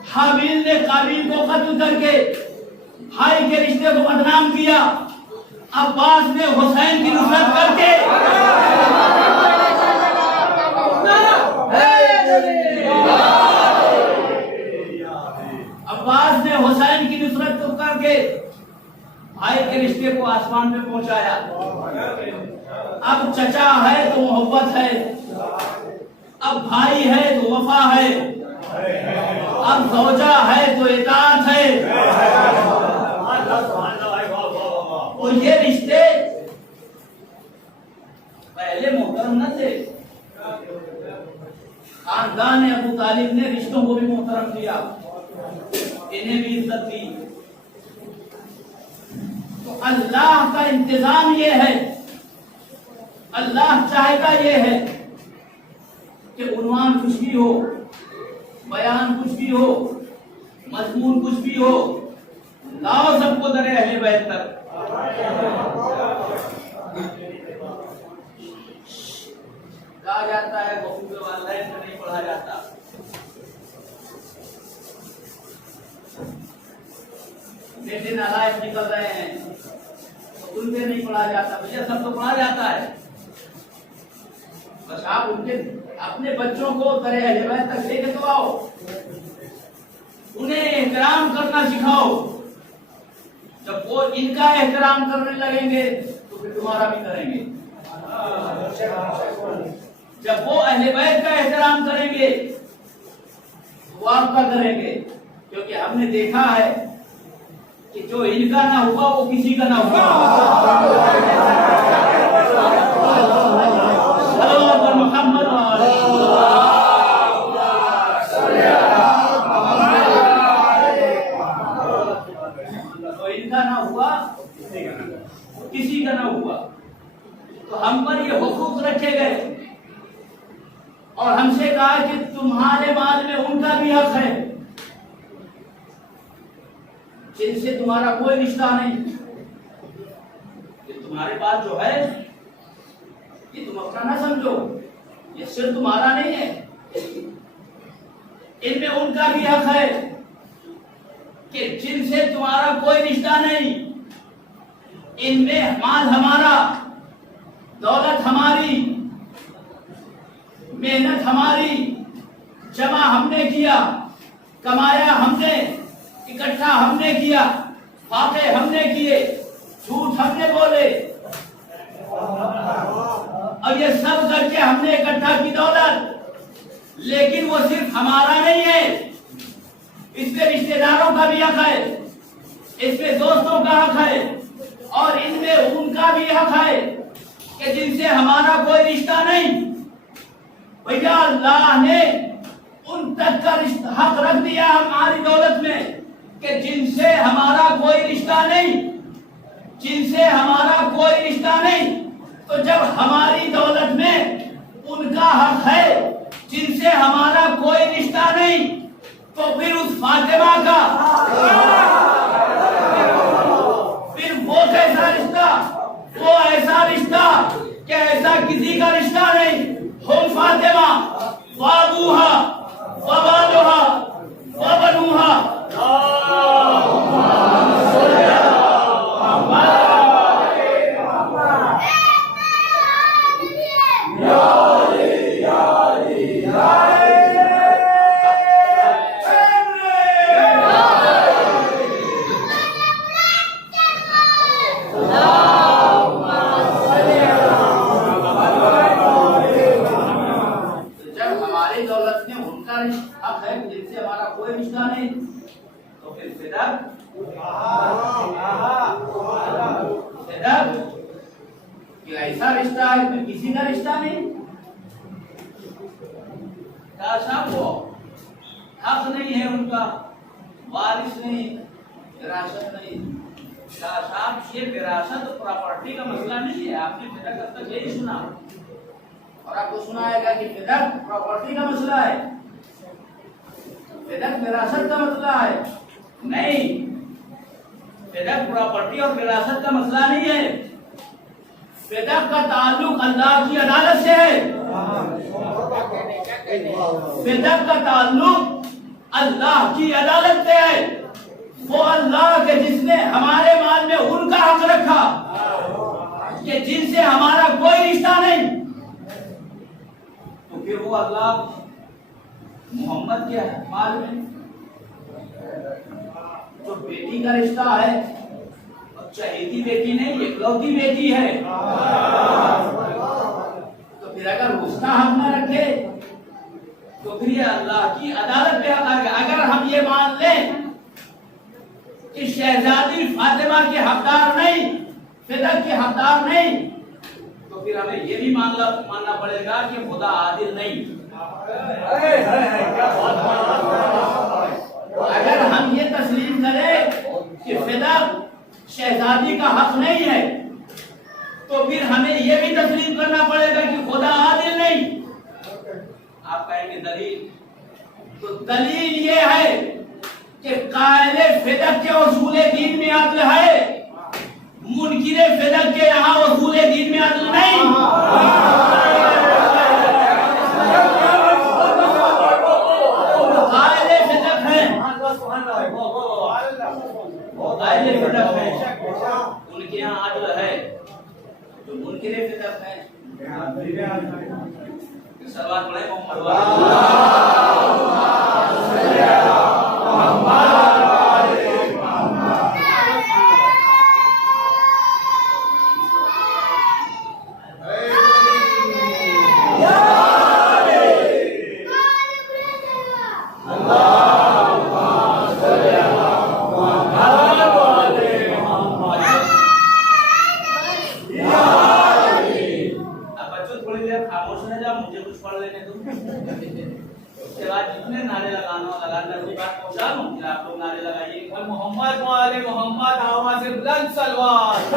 हाबिल ने काबिल को कत्ल करके भाई के रिश्ते को बदनाम किया। अब्बास ने हुसैन की नुसरत करके भाई के रिश्ते को आसमान में पहुंचाया। अब चचा है तो मोहब्बत है, अब भाई है तो वफा है, अब ज़ौजा है तो इताअत है। और ये रिश्ते पहले मोहतरम न थे। खानदान अबू तालिब ने रिश्तों को भी मोहतरम किया, इन्हें भी इज्जत दी। तो अल्लाह का इंतजाम ये है, अल्लाह चाहता ये है कि उन्वान कुछ भी हो, बयान कुछ भी हो, मजमून कुछ भी हो, लाओ सबको दरे अहले बैत तक। कहा जाता है बहू के वालिदैन को नहीं पढ़ा जाता। बेटे नालायक निकल रहे हैं तो उनसे नहीं पढ़ा जाता। भैया सब तो पढ़ा जाता है, बस आप उनके अपने बच्चों को दरे अहले बैत तक लेके तो आओ, उन्हें एहतराम करना सिखाओ। जब वो इनका एहतराम करने लगेंगे तो फिर तुम्हारा भी करेंगे। जब वो अहले बैत का एहतराम करेंगे तो वो आपका करेंगे, क्योंकि हमने देखा है कि जो इनका ना हुआ वो किसी का ना हुआ। तो इनका ना हुआ किसी का ना हुआ। तो हम पर ये हुकूक रखे गए और हमसे कहा कि तुम्हारे बाद में उनका भी हक है जिनसे तुम्हारा कोई रिश्ता नहीं। ये तुम्हारे पास जो है ये तुम अपना ना समझो, ये सिर्फ तुम्हारा नहीं है, इनमें उनका भी हक है कि जिनसे तुम्हारा कोई रिश्ता नहीं, इनमें माल हमारा, दौलत हमारी, मेहनत हमारी, जमा हमने किया, कमाया हमने, इकट्ठा हमने किया, फाके हमने किए, झूठ हमने बोले, और ये सब करके हमने इकट्ठा की दौलत। लेकिन वो सिर्फ हमारा नहीं है, इसमें रिश्तेदारों का भी हक है, इसमें दोस्तों का हक है, और इनमें उनका भी हक है कि जिनसे हमारा कोई रिश्ता नहीं। भैया अल्लाह ने उन तक का हक रख दिया हमारी दौलत में कि जिनसे हमारा कोई रिश्ता नहीं, जिनसे हमारा कोई रिश्ता नहीं। तो जब हमारी दौलत में उनका हक है जिनसे हमारा कोई रिश्ता नहीं, तो फिर उस फातिमा का फिर वो कैसा रिश्ता, वो ऐसा रिश्ता कि ऐसा किसी का रिश्ता नहीं। हम फातिमा वाबूहा वबालुहा वबनुहा। ऐसा रिश्ता है फिर किसी का रिश्ता नहीं। साहब वो हक नहीं है उनका, वारिस नहीं, विरासत नहीं। साहब ये विरासत प्रॉपर्टी का मसला नहीं है। आपने फिदक अब तक यही सुना और आपको सुनाएगा कि फिदक प्रॉपर्टी का मसला है, फिदक विरासत का मसला है। नहीं, फिदक प्रॉपर्टी और विरासत का मसला नहीं है। फिदक का ताल्लुक अल्लाह की अदालत से है। फिदक का ताल्लुक अल्लाह की अदालत से है। वो अल्लाह के जिसने हमारे माल में उनका हक रखा कि जिनसे हमारा कोई रिश्ता नहीं, तो फिर वो अल्लाह मोहम्मद के माल में जो बेटी का रिश्ता है, चहेती बेटी नहीं, इकलौती बेटी है, तो फिर अगर उसका हक न रखे तो फिर ये अल्लाह की अदालत पे हक आएगा। अगर हम ये मान लें कि शहजादी फातिमा के हकदार नहीं, फिदक के हकदार नहीं, तो फिर हमें ये भी मानना पड़ेगा कि खुदा आदिल नहीं। अगर हम ये तस्लीम करें कि फिदक शहजादी का हक नहीं है, तो फिर हमें ये भी तस्लीम करना पड़ेगा कि खुदा आदिल नहीं। आप कहेंगे दलील, तो दलील ये है कि कायले फिदक के उसूले दीन में अदल है, मुनकिरे फिदक के यहाँ उसूले दीन में अदल नहीं। कायले फिदक है, कायले फिदक है, उनके यहाँ अदल है। जो मुनकिरे फिदक है, सवाल पढ़े मोहम्मद मोहम्मद वाले मोहम्मद आवाज़ बुलंद सलवात।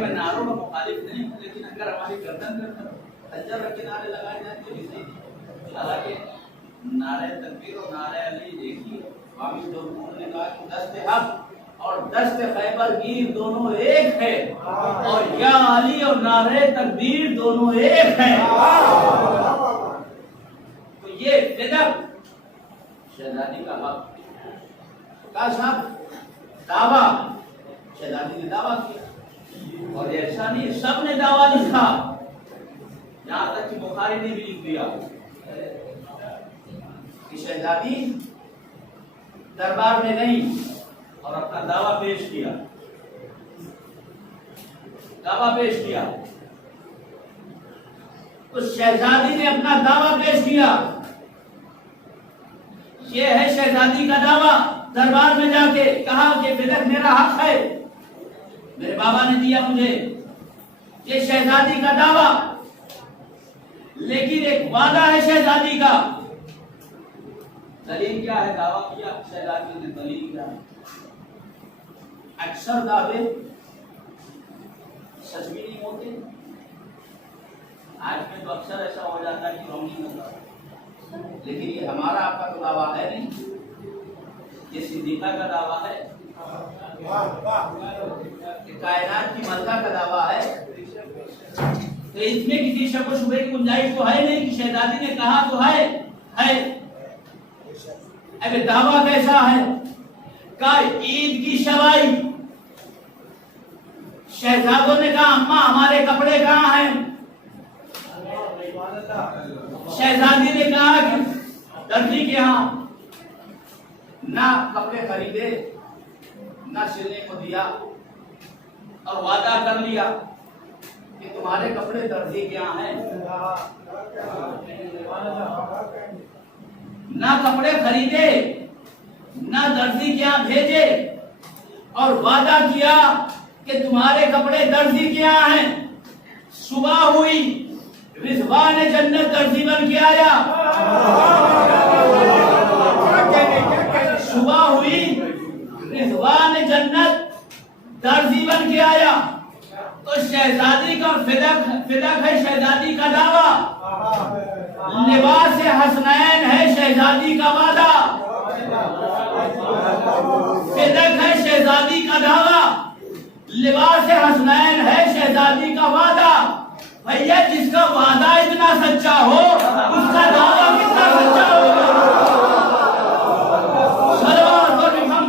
मैं नारों का मुखालिफ नहीं हूँ, लेकिन अगर हमारी गर्दन पर खंजर रख के नारे लगाए जाए तो इसलिए, हालांकि नारे तकबीर और नारे अली देखिए, स्वामी जो उन्होंने कहा कि दस्ते हक और दस्ते खैबर गिर दोनों एक है, और या अली और नारे तकबीर दोनों एक है। ये फिदक शहजादी का हक का साहब दावा, शहजादी ने दावा किया, और ऐसा नहीं सबने दावा लिखा, यहाँ तक कि बुखारी ने भी लिख दिया कि शहजादी दरबार में नहीं और अपना दावा पेश किया, दावा पेश किया। तो शहजादी ने अपना दावा पेश किया, ये है शहजादी का दावा। दरबार में जाके कहा कि फिदक मेरा हक है, मेरे बाबा ने दिया मुझे, ये शहजादी का दावा। लेकिन एक वादा है शहजादी का। दलील क्या है? दावा किया शहजादी ने, दलील क्या है? अक्सर दावे सच भी नहीं होते। आज में तो अक्सर ऐसा हो जाता है कि रॉन्ग नहीं होता, लेकिन ये हमारा आपका तो दावा है नहीं, ये सिद्दीक़ा का दावा है, कायनात की मलका का दावा है। तो इसमें किसी शक व शुबे की गुंजाइश तो है नहीं कि शहजादी ने कहा तो है। अबे दावा कैसा है? का ईद की शवाई, शहजादों ने कहा अम्मा हमारे कपड़े कहाँ हैं? शहजादी ने कहा कि दर्जी के यहाँ, ना कपड़े खरीदे ना सिलने को दिया, और वादा कर लिया कि तुम्हारे कपड़े दर्जी के यहाँ हैं। ना कपड़े खरीदे ना दर्जी के यहाँ भेजे, और वादा किया कि तुम्हारे कपड़े दर्जी के यहाँ हैं। सुबह हुई, रिजवान जन्नत दर्जी बन के आया। सुबह हुई, रिजवान जन्नत दर्जी बन के आया। तो शहजादी का फिदक है शहजादी का दावा, लिबास हसनैन है शहजादी का वादा। फिदक है शहजादी का दावा, लिबास हसनैन है शहजादी का वादा। भैया जिसका वादा इतना सच्चा हो उसका दावा कितना सच्चा होगा। सल्लल्लाहु अलैहि वसल्लम।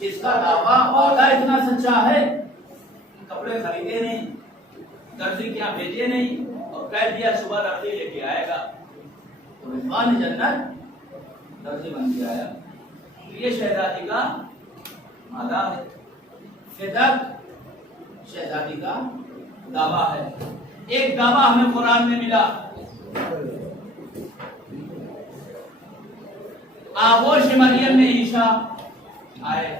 जिसका दावा वादा इतना सच्चा है, कपड़े खरीदे नहीं, दर्जी के यहाँ भेजे नहीं और कह दिया सुबह दर्जी लेके आएगा, तो रिजवान जन्नत दर्जी बन के आया। ये शहजादी का वादा है, फिदक शहजादी का दावा है। एक दावा हमें कुरान में मिला, आगोश मरियम में ईसा आए।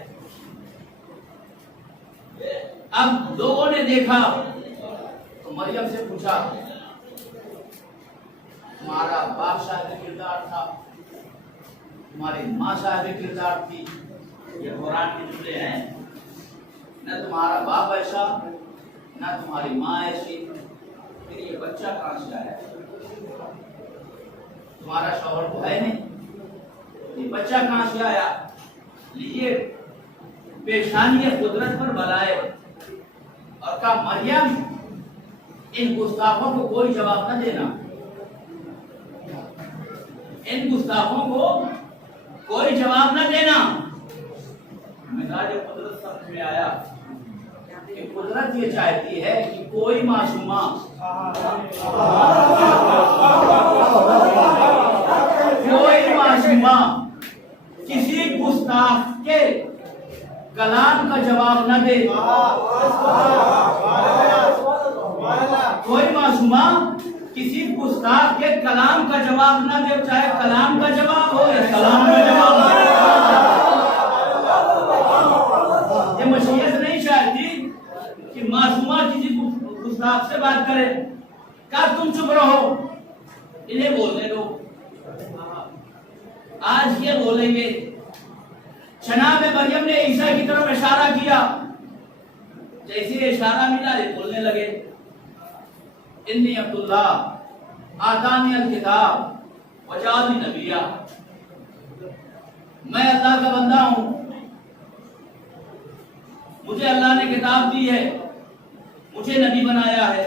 अब लोगों ने देखा तो मरियम से पूछा, तुम्हारा बाप साहिब किरदार था, तुम्हारी माँ साहिब किरदार थी, ये कुरान के जुमले हैं। न तुम्हारा बाप ऐसा, न तुम्हारी माँ ऐसी, फिर ये बच्चा कहाँ से आया? तुम्हारा शौहर तो है नहीं, ये बच्चा कहाँ से आया? लिए पेशानी कुदरत पर बनाए और कहा मरियम इन गुस्ताखों को कोई जवाब न देना, इन गुस्ताखों को कोई जवाब न देना। मिजाज कुदरत समझ में आया कि कुदरत ये चाहती है कि कोई मासूमा किसी गुस्ताख के कलाम का जवाब न दे। कोई मासूमा किसी गुस्ताख के कलाम का जवाब न दे, चाहे कलाम का जवाब हो या कलाम का जवाब हो। ये मशीयत नहीं चाहती कि मासूमा किसी गुस्ताख से बात करे। क्या तुम चुप रहो, इन्हें बोलने दो। आज ये बोलेंगे। जनाब मरियम ने ईसा की तरफ इशारा किया, जैसे इशारा मिला ये बोलने लगे, इन्नी अब्दुल्लाह आतानी अल किताब वजानी नबिया, मैं अल्लाह का बंदा हूं, मुझे अल्लाह ने किताब दी है, मुझे नबी बनाया है।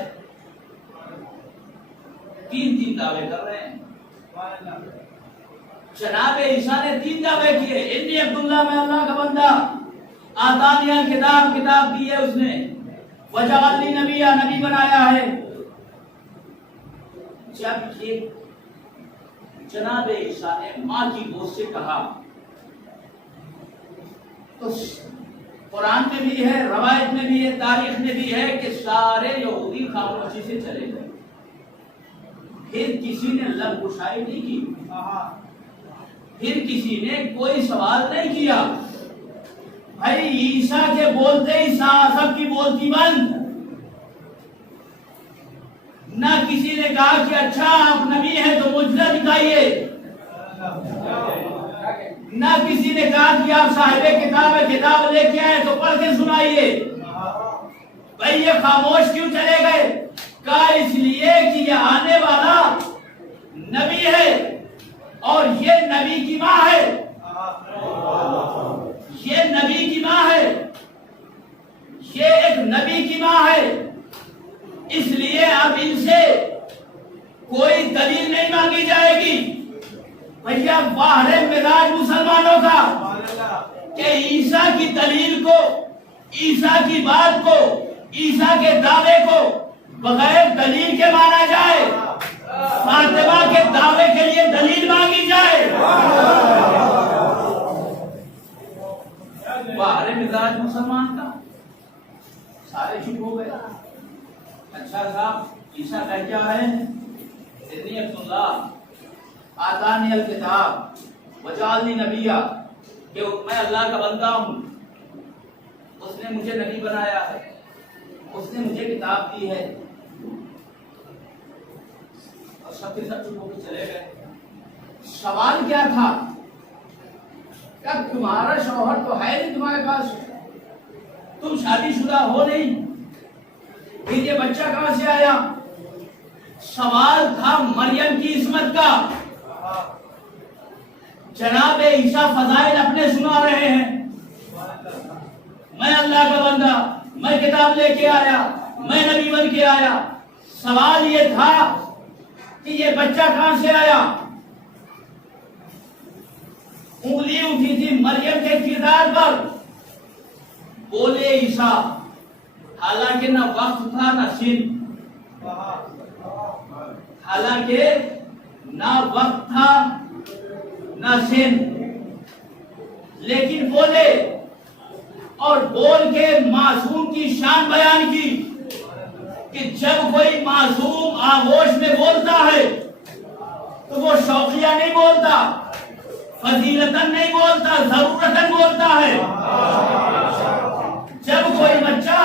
तीन दावे कर रहे हैं। जनाब ईसा ने 3 दावे किए, इन्नी अब्दुल्लाह मैं अल्लाह का बंदा, आतानी अल किताब किताब दी है उसने, वजानी नबिया नबी बनाया है। जब ये जनाब ईसा ने माँ की गोद से कहा तो कुरान में भी है, रवायत में भी है, तारीख में भी है कि सारे यहूदी खामोशी से चले गए। फिर किसी ने लबकुशाई नहीं की, फिर किसी ने कोई सवाल नहीं किया। भाई ईसा के बोलते ही सबकी बोलती बंद। ना किसी ने कहा कि अच्छा आप नबी हैं तो मुझे दिखाइए, ना किसी ने कहा कि आप साहिब किताब लेके आए तो पढ़ के सुनाइए। भाई ये खामोश क्यों चले गए? कहा इसलिए कि ये आने वाला नबी है और ये नबी की माँ है, ये नबी की माँ है, ये एक नबी की माँ है। इसलिए अब इनसे कोई दलील नहीं मांगी जाएगी। भैया बाहर मिजाज मुसलमानों का कि ईसा की दलील को, ईसा की बात को, ईसा के दावे को बगैर दलील के माना जाए, फातिमा के दावे के लिए दलील मांगी जाए। बाहर मिजाज मुसलमान का सारे चुप हो गए। अच्छा साहब ईसा कह क्या है? इतनी अब्दुल्लाह आतानी अल किताब वजालनी नबिया कि मैं अल्लाह का बंदा हूँ, उसने मुझे नबी बनाया है, उसने मुझे किताब दी है। और सब के सब चुप होकर चले गए। सवाल क्या था? क्या तुम्हारा शौहर तो है नहीं तुम्हारे पास, तुम शादीशुदा हो नहीं, फिर ये बच्चा कहां से आया? सवाल था मरियम की इस्मत का। जनाब ईसा फजाइल अपने सुना रहे हैं, मैं अल्लाह का बंदा, मैं किताब लेके आया, मैं नबी बन के आया। सवाल ये था कि ये बच्चा कहां से आया? उंगली उठी थी मरियम के किरदार पर, बोले ईसा, हालांकि ना वक्त था ना सिन, हालांकि ना वक्त था ना सिन, लेकिन बोले और बोल के मासूम की शान बयान की कि जब कोई मासूम आगोश में बोलता है तो वो शौकिया नहीं बोलता, फजीलतन नहीं बोलता, जरूरतन बोलता है। जब कोई बच्चा,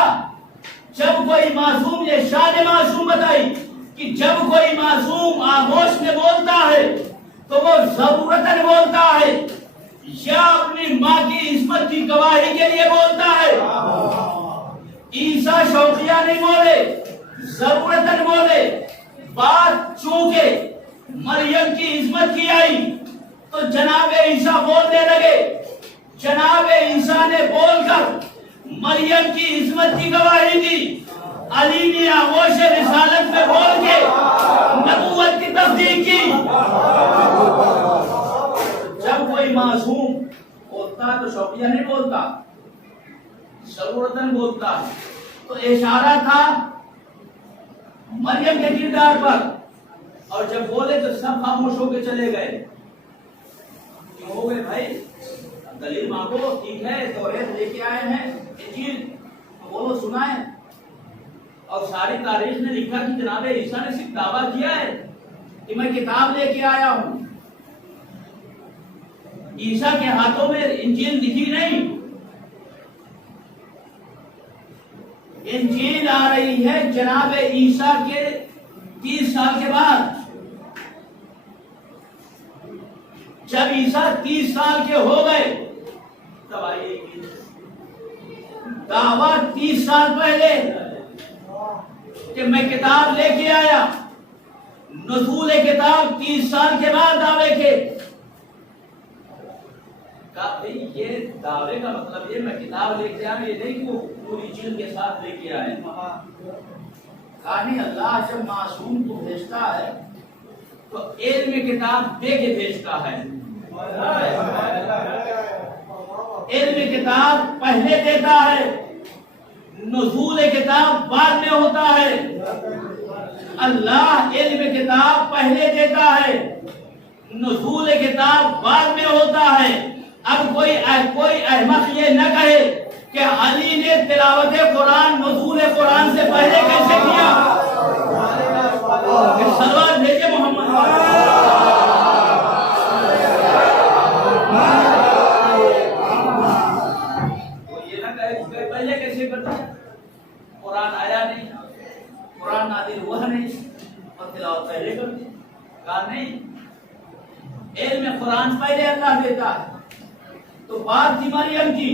जब कोई मासूम, ये शान मासूम बताई कि जब कोई मासूम आगोश में बोलता है तो वो जरूरतन बोलता है या अपनी माँ की इस्मत की गवाही के लिए बोलता है। ईसा शौकिया नहीं बोले, जरूरतन बोले। बात चूंकि मरियम की इस्मत की आई तो जनाब ईसा बोलने लगे। जनाब ईसा ने बोलकर मरियम की इस्मत की गवाही दी। अली ने आगोश रिसालत में बोल के नबूवत की तस्दीक की। जब कोई मासूम बोलता तो शौकिया नहीं बोलता, जरूरतन बोलता। तो इशारा था मरियम के किरदार पर, और जब बोले तो सब खामोश होकर चले गए। क्यों हो गए भाई? दलील मांगो, ठीक है, तौरात लेके आए हैं, इंजील तो बोलो, सुनाए। और सारी तारीख ने लिखा कि जनाब ईसा ने सिर्फ दावा किया है कि मैं किताब लेके आया हूं। ईसा के हाथों में इंजील दिखी नहीं। इंजील आ रही है जनाब ईसा के 30 साल के बाद। जब ईसा 30 साल के हो गए तब आई दावा 30 साल पहले कि मैं किताब लेके आया। नज़ूल किताब 30 साल के बाद दावे के। भाई ये दावे का मतलब ये मैं किताब लेके आया, ये नहीं कि वो पूरी चीज के साथ लेके आए। कहानी अल्लाह जब मासूम को भेजता है तो इल्म किताब दे के भेजता है। इल्म किताब पहले देता है, नुज़ूल किताब बाद में होता है। अल्लाह इल्म किताब पहले देता है, नुज़ूल किताब बाद में होता है। अब कोई अहमक ये न कहे कि अली ने तिलावत कुरान नुज़ूल कुरान से पहले कैसे किया। सलवात भेजे मोहम्मद। ये ना कहे पहले कैसे कर दिया, कुरान आया नहीं, कुरान नाज़िल हुआ नहीं और तिलावत पहले कर दी। कहा नहीं, इल्म कुरान पहले अल्लाह देता है। तो बात थी मरियम की।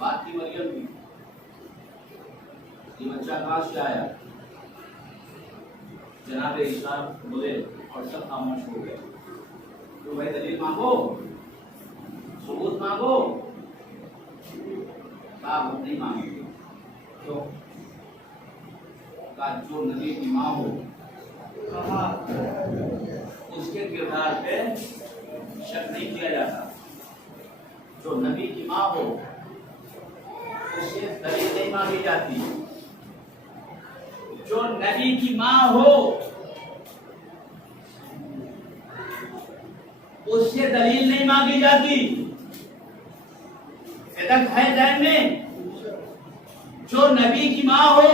बात थी मरियम की। ये बच्चा कहां से आया? जनाब ईसा बोले और सब खामोश हो गए। तो भाई दलील मांगो, सबूत मांगो। आप नहीं मांगेंगे तो का जो नबी की माँ हो उसके किरदार पे शक नहीं किया जाता। जो नबी की माँ हो उससे दलील नहीं मांगी जाती। जो नबी की माँ हो उससे दलील नहीं मांगी जाती। रख है ध्यान में, जो नबी की माँ हो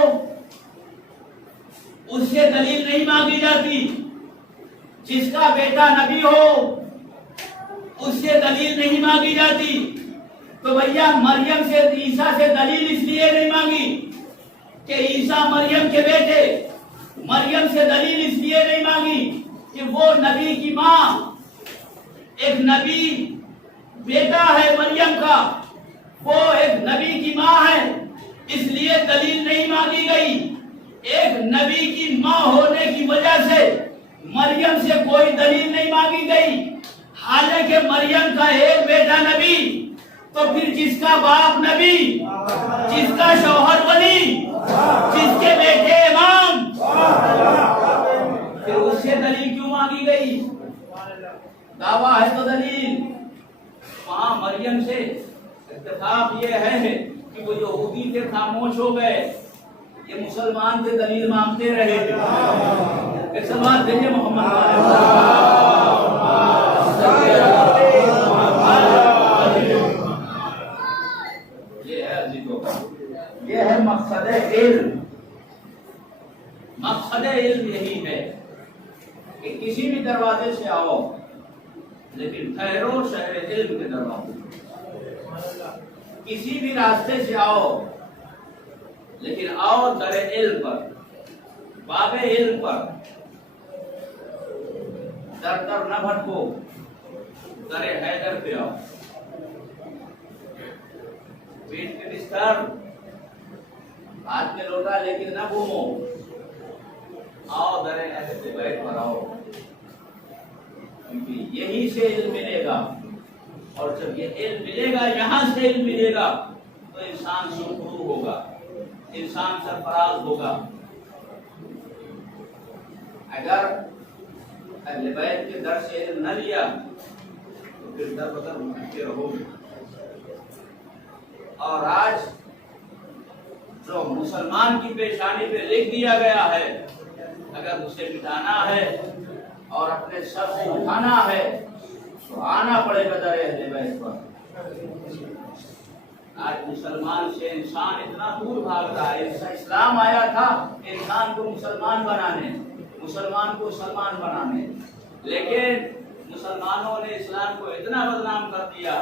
उससे दलील नहीं मांगी जाती, जिसका बेटा नबी हो उससे दलील नहीं मांगी जाती। तो भैया मरियम से ईसा से दलील इसलिए नहीं मांगी कि ईसा मरियम के बेटे, मरियम से दलील इसलिए नहीं मांगी कि वो नबी की माँ, एक नबी बेटा है मरियम का, वो एक नबी की माँ है, इसलिए दलील नहीं मांगी गई। एक नबी की माँ होने की वजह से मरियम से कोई दलील नहीं मांगी गई। हालांकि मरियम का एक बेटा नबी, तो फिर जिसका बाप नबी, जिसका शौहर वली, जिसके बेटे इमाम, फिर उससे दलील क्यों मांगी गई? दावा है तो दलील। वहां मरियम से इत्तेफाक ये है कि वो यहूदी थे खामोश हो गए, ये मुसलमान थे दलील मांगते रहे। सलवात भेजिए मोहम्मद। ये है मकसद इल्म। मकसद इल्म यही है कि किसी भी दरवाजे से आओ, लेकिन ठहरो शहर इल्म के दरवाजे। किसी भी रास्ते से आओ, लेकिन आओ दर इल्म पर, बाबे इल्म पर। दर दर न भटको, दर हैदर पे आओ। पेट के बिस्तर, हाथ में लोटा लेकिन न घूमो, आओ दर हैदर पे बैठ कर आओ, क्योंकि यही से इल्म मिलेगा। और जब ये इल्म मिलेगा, यहाँ से इल्म मिलेगा, तो इंसान सुरखरू होगा, इंसान सरफराज होगा। अगर अहले बैत के दर से इल्म न लिया तो फिर दर बदर भटके रहोगे। और आज जो मुसलमान की पेशानी पे लिख दिया गया है, अगर उसे मिटाना है और अपने सर से उठाना है तो आना पड़ेगा दर अहले बैत पर। आज मुसलमान से इंसान इतना दूर भाग रहा है। इस्लाम आया था इंसान को मुसलमान बनाने, मुसलमान को सलमान बनाने, लेकिन मुसलमानों ने इस्लाम को इतना बदनाम कर दिया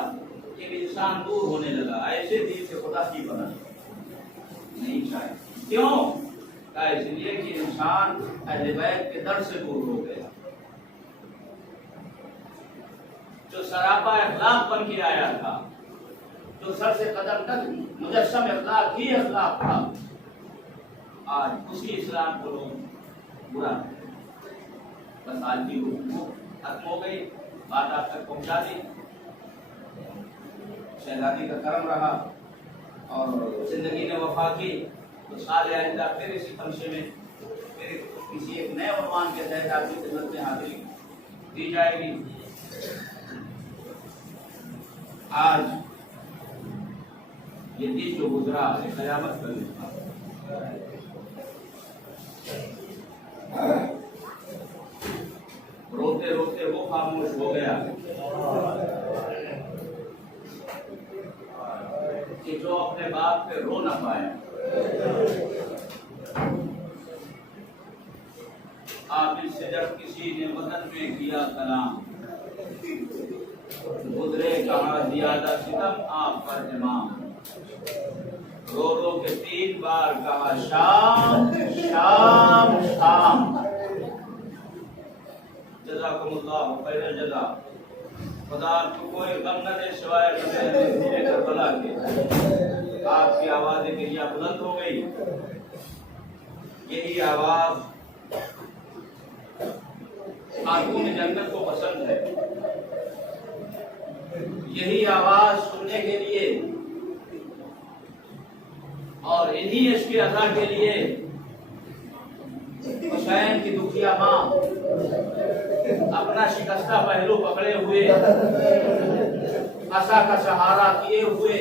कि इंसान दूर होने लगा। ऐसे दीन से खुदा की बना नहीं चाहिए। क्यों? इसलिए कि इंसान अहले बैत के दर से दूर हो गया। जो सरापा अखलाक बन के आया था, जो सर से कदम तक मुजस्सम अखलाक ही अखलाक था, आज उसी इस्लाम को लोग बुरा। बस आज की खत्म हो गई, बात आप तक पहुंचा दी। शहजादी का करम रहा और जिंदगी ने वफा की, तो साल आइंदा फिर इसी तमशे में फिर किसी एक नए उन्वान के तहत आपकी खिदमत में हाजिरी दी जाएगी। आज ये दिन जो गुजरा है कयामत का दिन था। रोते रोते वो खामोश हो गया कि जो अपने बाप पे रो ना पाया। आप इससे जब किसी ने वतन में किया कलाम, गुजरे कहा ज्यादा सितम आप पर इमाम, रो रो के 3 बार कहा शाम शाम शाम। जज़ाकुमुल्लाह खैरल जज़ा। खुदा आपको कोई गम न दे सिवाय करबला के। आपकी आवाज़ गिरिया बुलंद हो गई। यही आवाज़ खातून जन्नत को पसंद है। यही आवाज़ सुनने के लिए और इन्हीं इसके अदा के लिए हुसैन की दुखिया माँ अपना शिकस्ता पहलू पकड़े हुए, आशा का सहारा किए हुए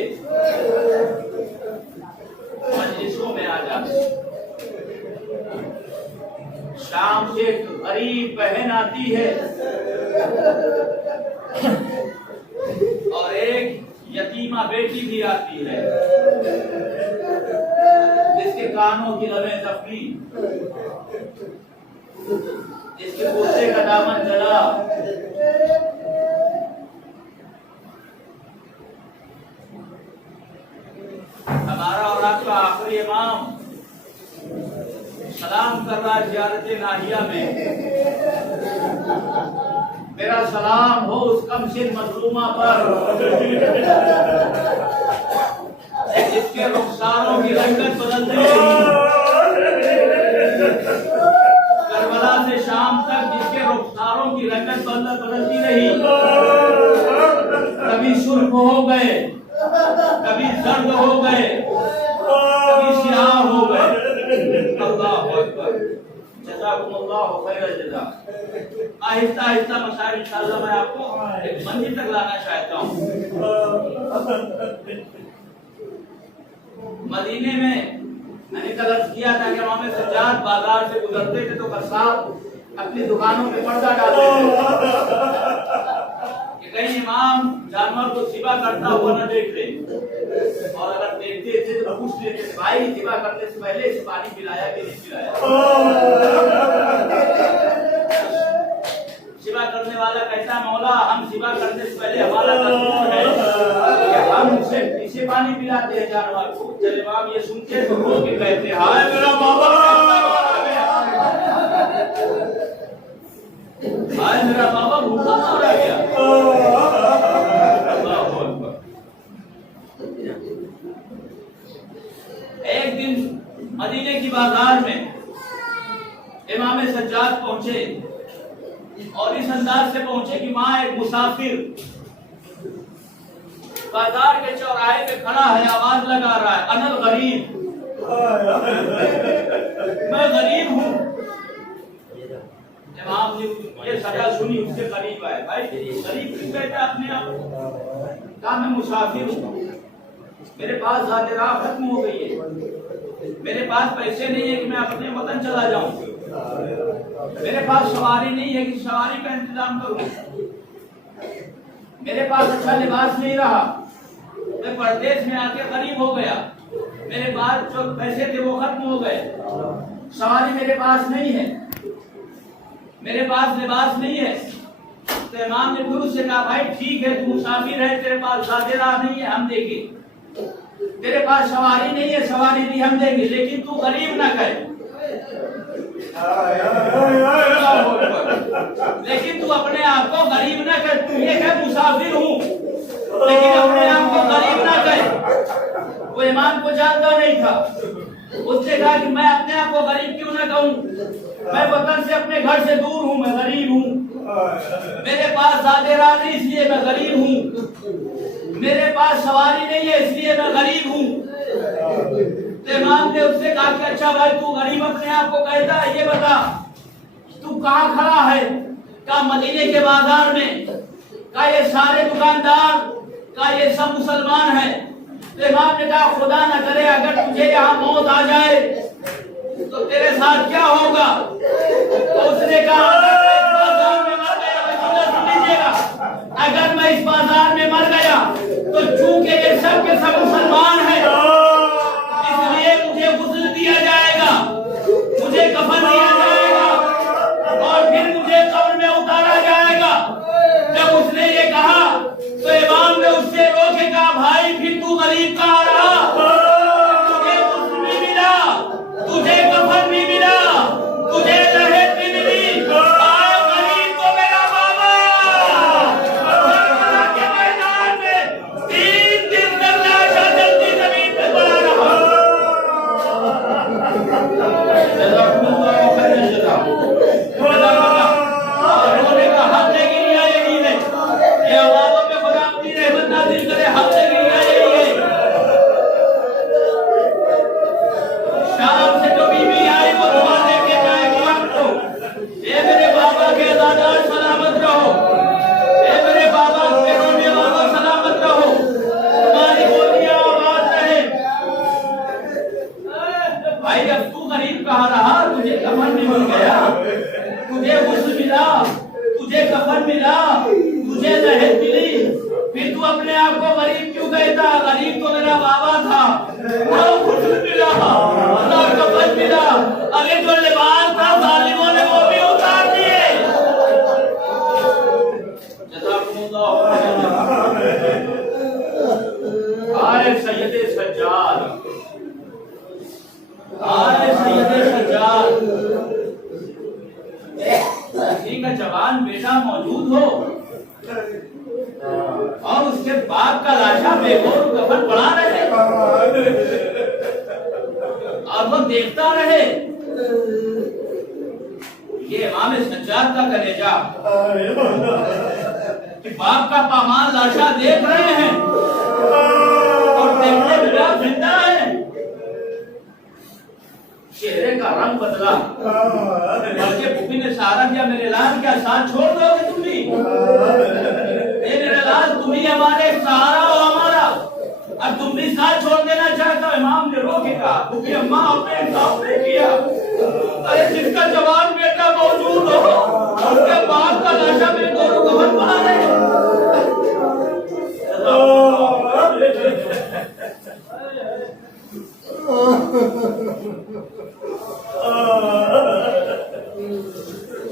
मजलिसों में आ जाते। शाम से एक गरीब बहन आती है और एक यतीम यतीमा बेटी भी आती है, जिसके कानों की लबें जख्मी, जिसके पोते का दामन जला। हमारा और आपका आखिरी इमाम सलाम कर रहा है ज़ियारत नाहिया में। मेरा सलाम हो उस कमसिन मजलूमा पर जिसके रुखसारों की रंगत बदलती रही, करबला से शाम तक जिसके रुखसारों की रंगत बदलती रही, कभी सुर्ख हो गए, कभी जर्द हो गए, कभी सियाह हो गए। अल्लाहु अकबर, जज़ाकुमुल्लाहु खैरल जज़ा। आहिस्ता आहिस्ता मशाइख इंशाअल्लाह मैं आपको एक मंजिल तक लाना चाहता हूँ। मदीने में मैंने कल अर्ज किया था कि इमाम सज्जाद बाजार से गुजरते थे तो कसाब अपनी दुकानों पे पर्दा डालते थे कि कहीं इमाम जानवर को ज़िबा करता हुआ न देख ले, और अगर देखते थे तो पूछ लेते थे, भाई ज़िबा करने से पहले इसे पानी पिलाया कि नहीं पिलाया। ज़िबा करने वाला कहता मौला हम ज़िबा करने से पहले हमारा दस्तूर है कि हम इसे पानी पिलाते हैं जानवर को। जब इमाम ये सुनते तो रो के कहते हाय मेरा बाबा, हाय मेरा बाबा भूखा मारा गया। एक दिन मदीने की बाजार में इमाम सज्जाद पहुंचे और इस अंदाज से पहुंचे कि वहां एक मुसाफिर बाजार के चौराहे पे खड़ा है, आवाज लगा रहा है अनल गरीब, मैं गरीब हूँ। इमाम ने ये सजा सुनी, उसके करीब आए, भाई गरीब क्यों कहता अपने आप? कहा मैं मुसाफिर हूँ, मेरे पास ज़ाते राह खत्म हो गई है, मेरे पास पैसे नहीं है कि मैं अपने वतन चला जाऊं, मेरे पास सवारी नहीं है कि सवारी का इंतजाम करूं, मेरे पास अच्छा लिबास नहीं रहा, मैं परदेश में आके गरीब हो गया, मेरे पास जो पैसे थे वो खत्म हो गए, सवारी मेरे पास नहीं है, मेरे पास लिबास नहीं है। तो इमाम ने फिर उससे कहा भाई ठीक है तू मुसाफिर है, तेरे पास ज़ाते राह नहीं है, हम देंगे, तेरे पास सवारी नहीं है, सवारी नहीं हम देंगे, लेकिन तू गरीब ना कहे, लेकिन तू अपने आप को गरीब ना कर, तू ये कह मुसाफिर हूँ, लेकिन अपने आप को गरीब ना कहे। वो इमाम को जानता नहीं था, उसने कहा कि मैं अपने आप को गरीब क्यों ना कहूँ, मैं वतन से अपने घर से दूर हूँ, मैं गरीब हूँ, मेरे पास ज़ाते राह नहीं इसलिए मैं गरीब हूँ, मेरे पास सवारी नहीं है इसलिए मैं गरीब हूँ। तो इमाम ने उससे कहा कि अच्छा भाई तू गरीब अपने आप को कहता है, ये बता तू कहाँ खड़ा है? कहा मदीने के बाजार में। कहा ये सारे दुकानदार, कहा ये सब मुसलमान हैं। तो इमाम ने कहा खुदा न करे अगर तुझे यहाँ मौत आ जाए तो तेरे साथ क्या होगा? तो उसने कहा अगर मैं इस बाजार में मर गया तो चूंकि ये सब के सब मुसलमान हैं इसलिए मुझे गुस्ल दिया जाएगा, मुझे कफन दिया जाएगा और फिर मुझे कब्र में उतारा जाएगा। जब उसने ये कहा तो इमाम ने उससे रोके कहा भाई फिर तू गरीब कहाँ रहा? तुझे गुस्ल भी मिला, तुझे कफन भी मिला, तुझे लहद भी मिली। गरीब को मेरा बाबा के मैदान में 3 दिन तक लाशा जलती जमीन पे पड़ा रहा। रोने का हक लेकिन यही है, ये आवाज़ों पे खुदा अपनी रहमत नाज़िल करे, हक लेकिन यही है। शाम से जो बीवी आई वो दुआ लेके जाएगी आपको, ये मेरे बाबा के दादा सलामत रहो, ये मेरे बाबा के रोने वालों सलामत रहो, तुम्हारी बोलियां आवाज रहे। भाई अब तू गरीब कहाँ रहा? तुझे कफन भी मिल गया, तुझे गुस्ल मिला, तुझे कफन मिला, तुझे लहद मिली, फिर तू अपने आप को गरीब क्यों कहता? गरीब तो मेरा बाबा था, वो कुछ मिला, ना कफन मिला, अरे जो लिबास था जालिमों ने वो भी उतार दिए। आए सैयदे सज्जाद, आए सैयदे सज्जाद, किसी का जवान बेटा मौजूद हो और उसके बाप का लाशा बेगौर कफन पड़ा रहे और वो देखता रहे, ये इमाम सज्जाद का कलेजा कि बाप का पामाल लाशा देख रहे हैं और देखने बिना जिंदा है। चेहरे का रंग बदला, बल्कि भूपी ने सहारा किया, मेरे लाल क्या साथ छोड़ दोगे तुम भी? मेरे लाल तुम ही हमारे सहारा हो हमारा, अब तुम भी साथ छोड़ देना चाहता हो। इमाम ने रोके कहा, भूपी अम्मा आपने इंसाफ नहीं किया, अरे जिसका जवान बेटा मौजूद हो उसके बाप का लाशा में दोनों कफन पड़ा रहे।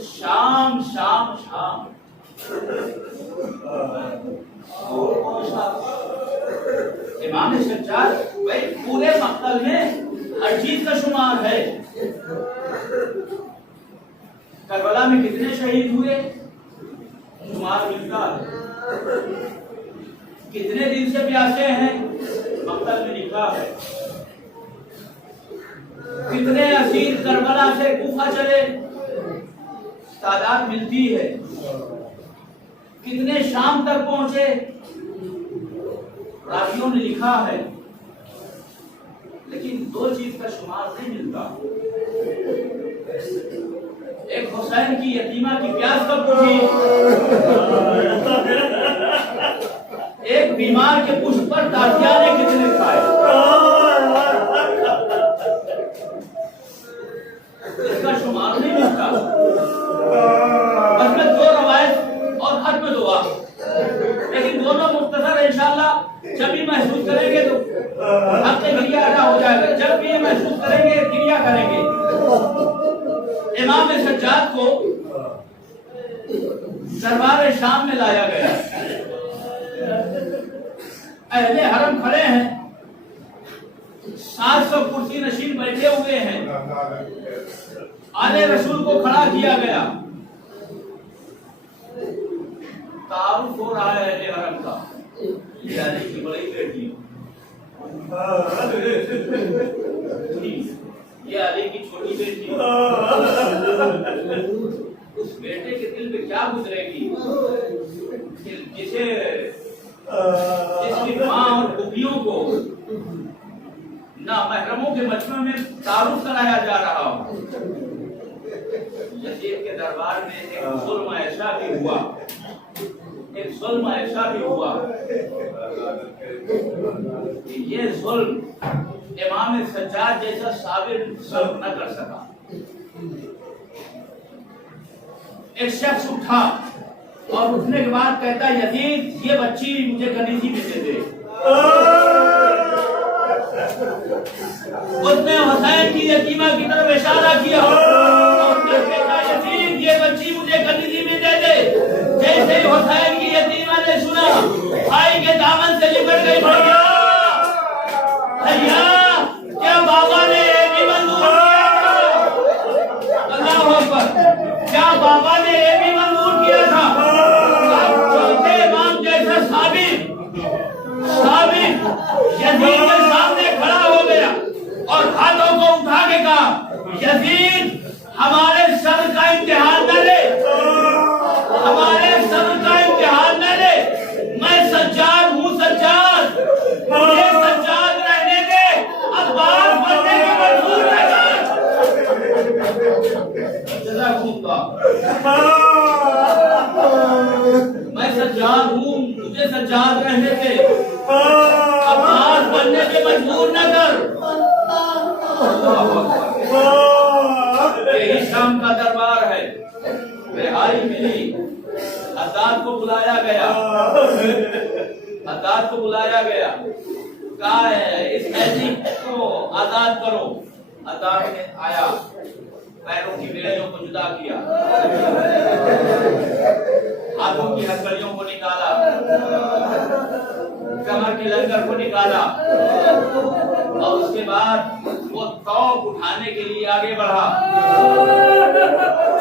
शाम शाम शाम इमाम सज्जाद भाई पूरे मक्तल में हर चीज का शुमार है। करबला में कितने शहीद हुए शुमार मिलता है, कितने दिन से प्यासे हैं मक्तल में लिखा है, कितने असीर करबला से कूफा चले तादाद मिलती है, कितने शाम तक पहुंचे रावियों ने लिखा है, लेकिन दो चीज का शुमार नहीं मिलता। एक हुसैन की यतीमा की प्यास कब बुझी, एक बीमार के पुष्प पर ताजिया ने कितने खाए, इसका शुमार नहीं मिलता। बस में दो रवायत और खत्म दुआ, लेकिन दोनों मुख्तसर इंशाअल्लाह जब भी महसूस करेंगे तो हफ्ते गिरिया अदा हो जाएगा, जब भी महसूस करेंगे गिरिया करेंगे। इमाम सज्जाद को दरबार शाम में लाया गया, अहले हरम खड़े हैं, 700 कुर्सी नशीन बैठे हुए हैं, आले रसूल को खड़ा किया गया, तारुफ हो रहा है अहले हरम का, ये अली की बड़ी बेटी, ये अली की छोटी बेटी, उस बेटे के दिल पे क्या गुजरेगी जिसे जिसकी माँ और फूफियों को ना महरमों के मजमे में तारुफ कराया जा रहा हो। यजीद के दरबार में एक जुल्म ऐसा भी हुआ, एक जुल्म ऐसा भी हुआ कि ये जुल्म इमाम सज्जाद जैसा साबिर न कर सका। एक शख्स उठा और उठने के बाद कहता, यजीद ये बच्ची मुझे कनीजी में दे दे। उसने हुसैन की यतीमा की तरफ इशारा किया और कहता, यजीद ये बच्ची मुझे कनीजी में दे दे। जैसे हुसैन की यतीमा ने सुना, भाई के दामन से लिपट गई, भैया भैया क्या बाबा ने ये भी मंजूर किया था? अल्लाह अकबर, क्या बाबा ने ये भी मंजूर किया था? चौथे इमाम जैसा साबिर यजीद के सामने खड़ा हो गया और हाथों को उठा के कहा, यजीद हमारे सब्र का इम्तिहान न ले, हमारे सब्र का इम्तिहान न ले। मैं सज्जाद हूँ, सज्जाद, मुझे सज्जाद रहने दे, अब्बास बनने की मंजूर है। मैं सज्जाद हूँ, मुझे सज्जाद रहने दे, अब्बास बनने के मजबूर न कर। यही शाम का दरबार है। रिहाई मिली, अज़ाद को बुलाया गया, अद्दाद को बुलाया गया, कहा है इस कैदी को आजाद करो। अद्दाद ने आया, पैरों की बेड़ियों को जुदा किया, हाथों की हथकड़ियों को निकाला, कमर के लंगर को निकाला और उसके बाद वो तौब उठाने के लिए आगे बढ़ा।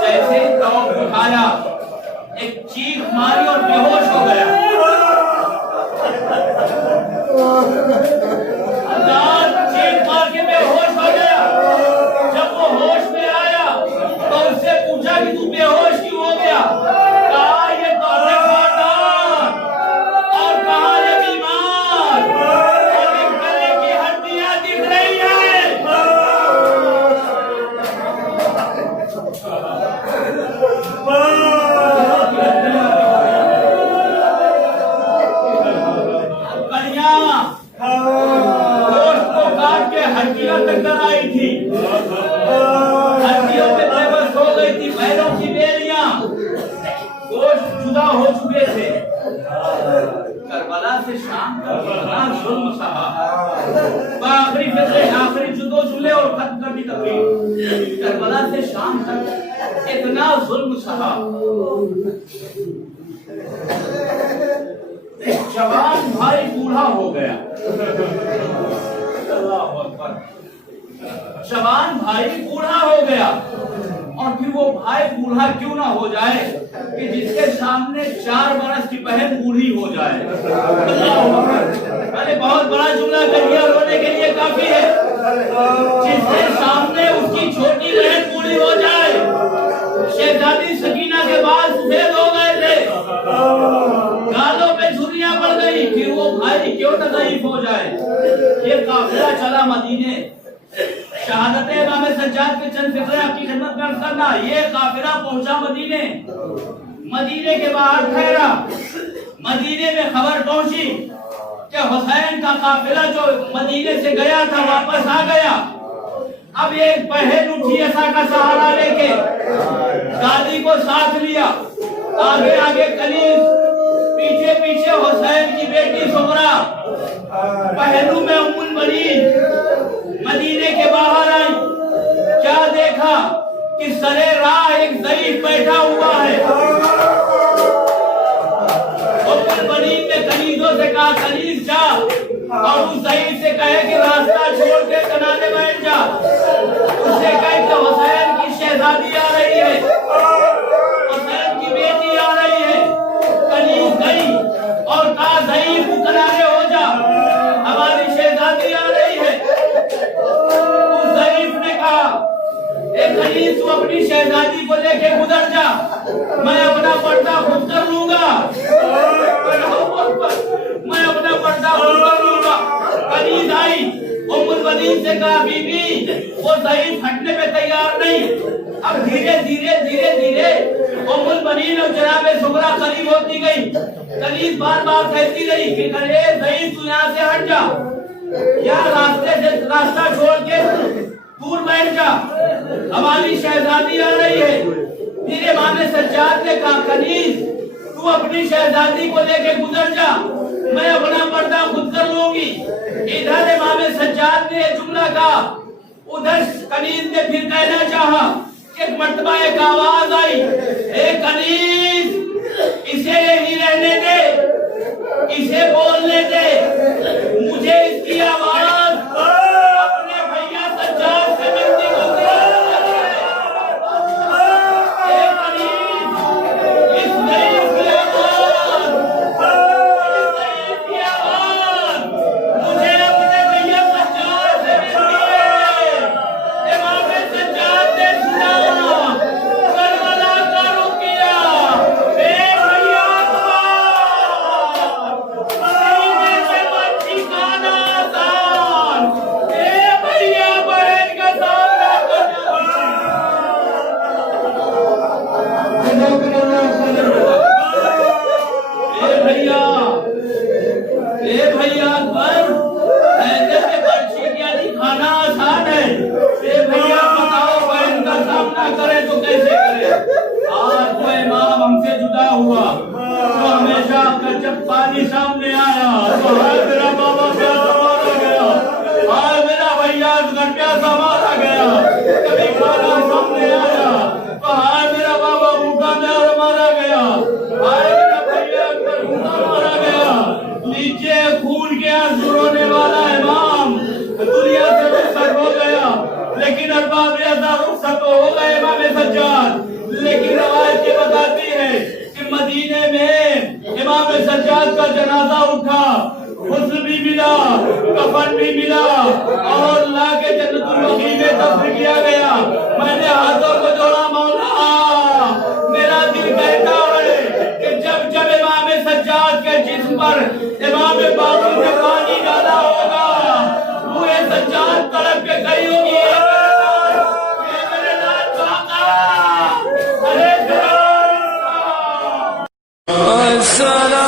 जैसे तौब उठाया, एक चीख मारी और बेहोश हो गया। चीख मार के बेहोश हो गया। जब वो होश में आया तो उससे पूछा कि तू बेहोश क्यों हो गया? कहा ये तौबे खानदान और कहा ये बीमार और एक गले की हड्डियां दिख रही है। हड्डियां टक्कर आई थी, हड्डियों पे बेबस हो गई थी, पैरों की बेलियां, गोश्त जुदा हो चुके थे। करबला से शाम तक इतना जुल्म सहा, आखिरी फितरे, आखिरी जुदोजुले और खत्म कर दी तकलीफ। करबला से शाम तक इतना जुल्म सहा। जवान भाई बूढ़ा हो गया। जवान भाई बूढ़ा हो गया, और फिर वो भाई बूढ़ा क्यों ना हो जाए कि जिसके सामने 4 बरस की बहन बूढ़ी हो जाए। अरे बहुत बड़ा जुमला कर दिया, रोने के लिए काफी है। जिसके सामने उसकी छोटी बहन बूढ़ी हो जाए। शहजादी सकीना के बाल सफेद हो गए थे, गालों पे झुर्रियां पड़ गई, फिर वो भाई क्यों न ज़ईफ हो जाए। ये काफिला चला मदीने। शहादत इमाम सज्जाद के चंद फिक्रे आपकी खिदमत में अर्ज करना। ये काफिला पहुंचा मदीने, मदीने के बाहर ठहरा। मदीने में खबर पहुंची कि हुसैन का काफिला जो मदीने से गया था वापस आ गया। अब एक बहन उठी ऐसा का सहारा लेके, दादी को साथ लिया, आगे आगे कनीज, पीछे पीछे हुसैन की बेटी सुगरा, पहलू में उम्मुल बनीन मदीने के बाहर आई। क्या देखा कि सरे राह एक ज़ईफ बैठा हुआ है। उम्मुल बनीन ने कनीजों से कहा कनीज जा और उस ज़ईफ से कहे कि रास्ता छोड़ के कनारे बैठ जा। उससे कहे कि हुसैन की शहजादी आ रही है, हुसैन की बेटी आ रही है। कनीज गई और कहा ज़ईफ कनारे हो जा, हमारी शहजादी आ रही है। उस ज़ईफ ने कहा कनीज तू अपनी शहजादी को लेके गुजर जा, मैं अपना पर्दा खुद कर लूंगा, मैं अपना पर्दा खुद कर लूंगा। कनीज आई, उम्मुल बनीन से कहा बीबी वो ज़ईफ हटने पे तैयार नहीं। अब धीरे धीरे धीरे धीरे उम्मुल बनीन और जनाबे सुगरा करीब होती गई। कनीज बार बार कहती रही कि अरे ज़ईफ तू यहाँ से हट जा, या रास्ते से रास्ता छोड़ के दूर बैठ जा, हमारी शहजादी आ रही है। फिर इमाम सज्जाद ने कहा कनीज तू अपनी शहजादी को लेके गुजर जा, मैं अपना पर्दा खुद कर लूंगी। इधर इमाम सज्जाद ने जुमला कहा, उधर कनीज ने फिर कहना चाहा। एक मर्तबा एक आवाज आई, ए कनीज इसे यही रहने दे, इसे बोलने दे, मुझे इसकी आवाज अपने भैया सज्जाद से मिलती होती है। का जब पानी सामने आया तो हाय मेरा बाबा प्यासा मारा गया, हाय मेरा भैया घर प्यासा मारा गया। कभी खाना सामने आया तो हाय मेरा बाबा भूखा मारा गया, हाय मेरा भैया घर भूखा मारा गया। नीचे खून के आंसू रोने वाला इमाम दुनिया से रुखसत हो गया, लेकिन अरबाब रियाजा रुखसत हो गए इमाम सज्जाद। लेकिन रवायत ये बताती है कि मदीने में इमाम सज्जाद का जनाजा उठा, गुस्ल भी मिला, कफन भी मिला और ला के जन्नतुल बकी में दफन किया गया। मैंने हाथों को जोड़ा, मौला मेरा दिल कहता है कि जब जब इमाम सज्जाद के जिस्म पर इमाम बाकी से पानी डाला होगा, वो सज्जाद तड़प के गई होगी, अस्सलाम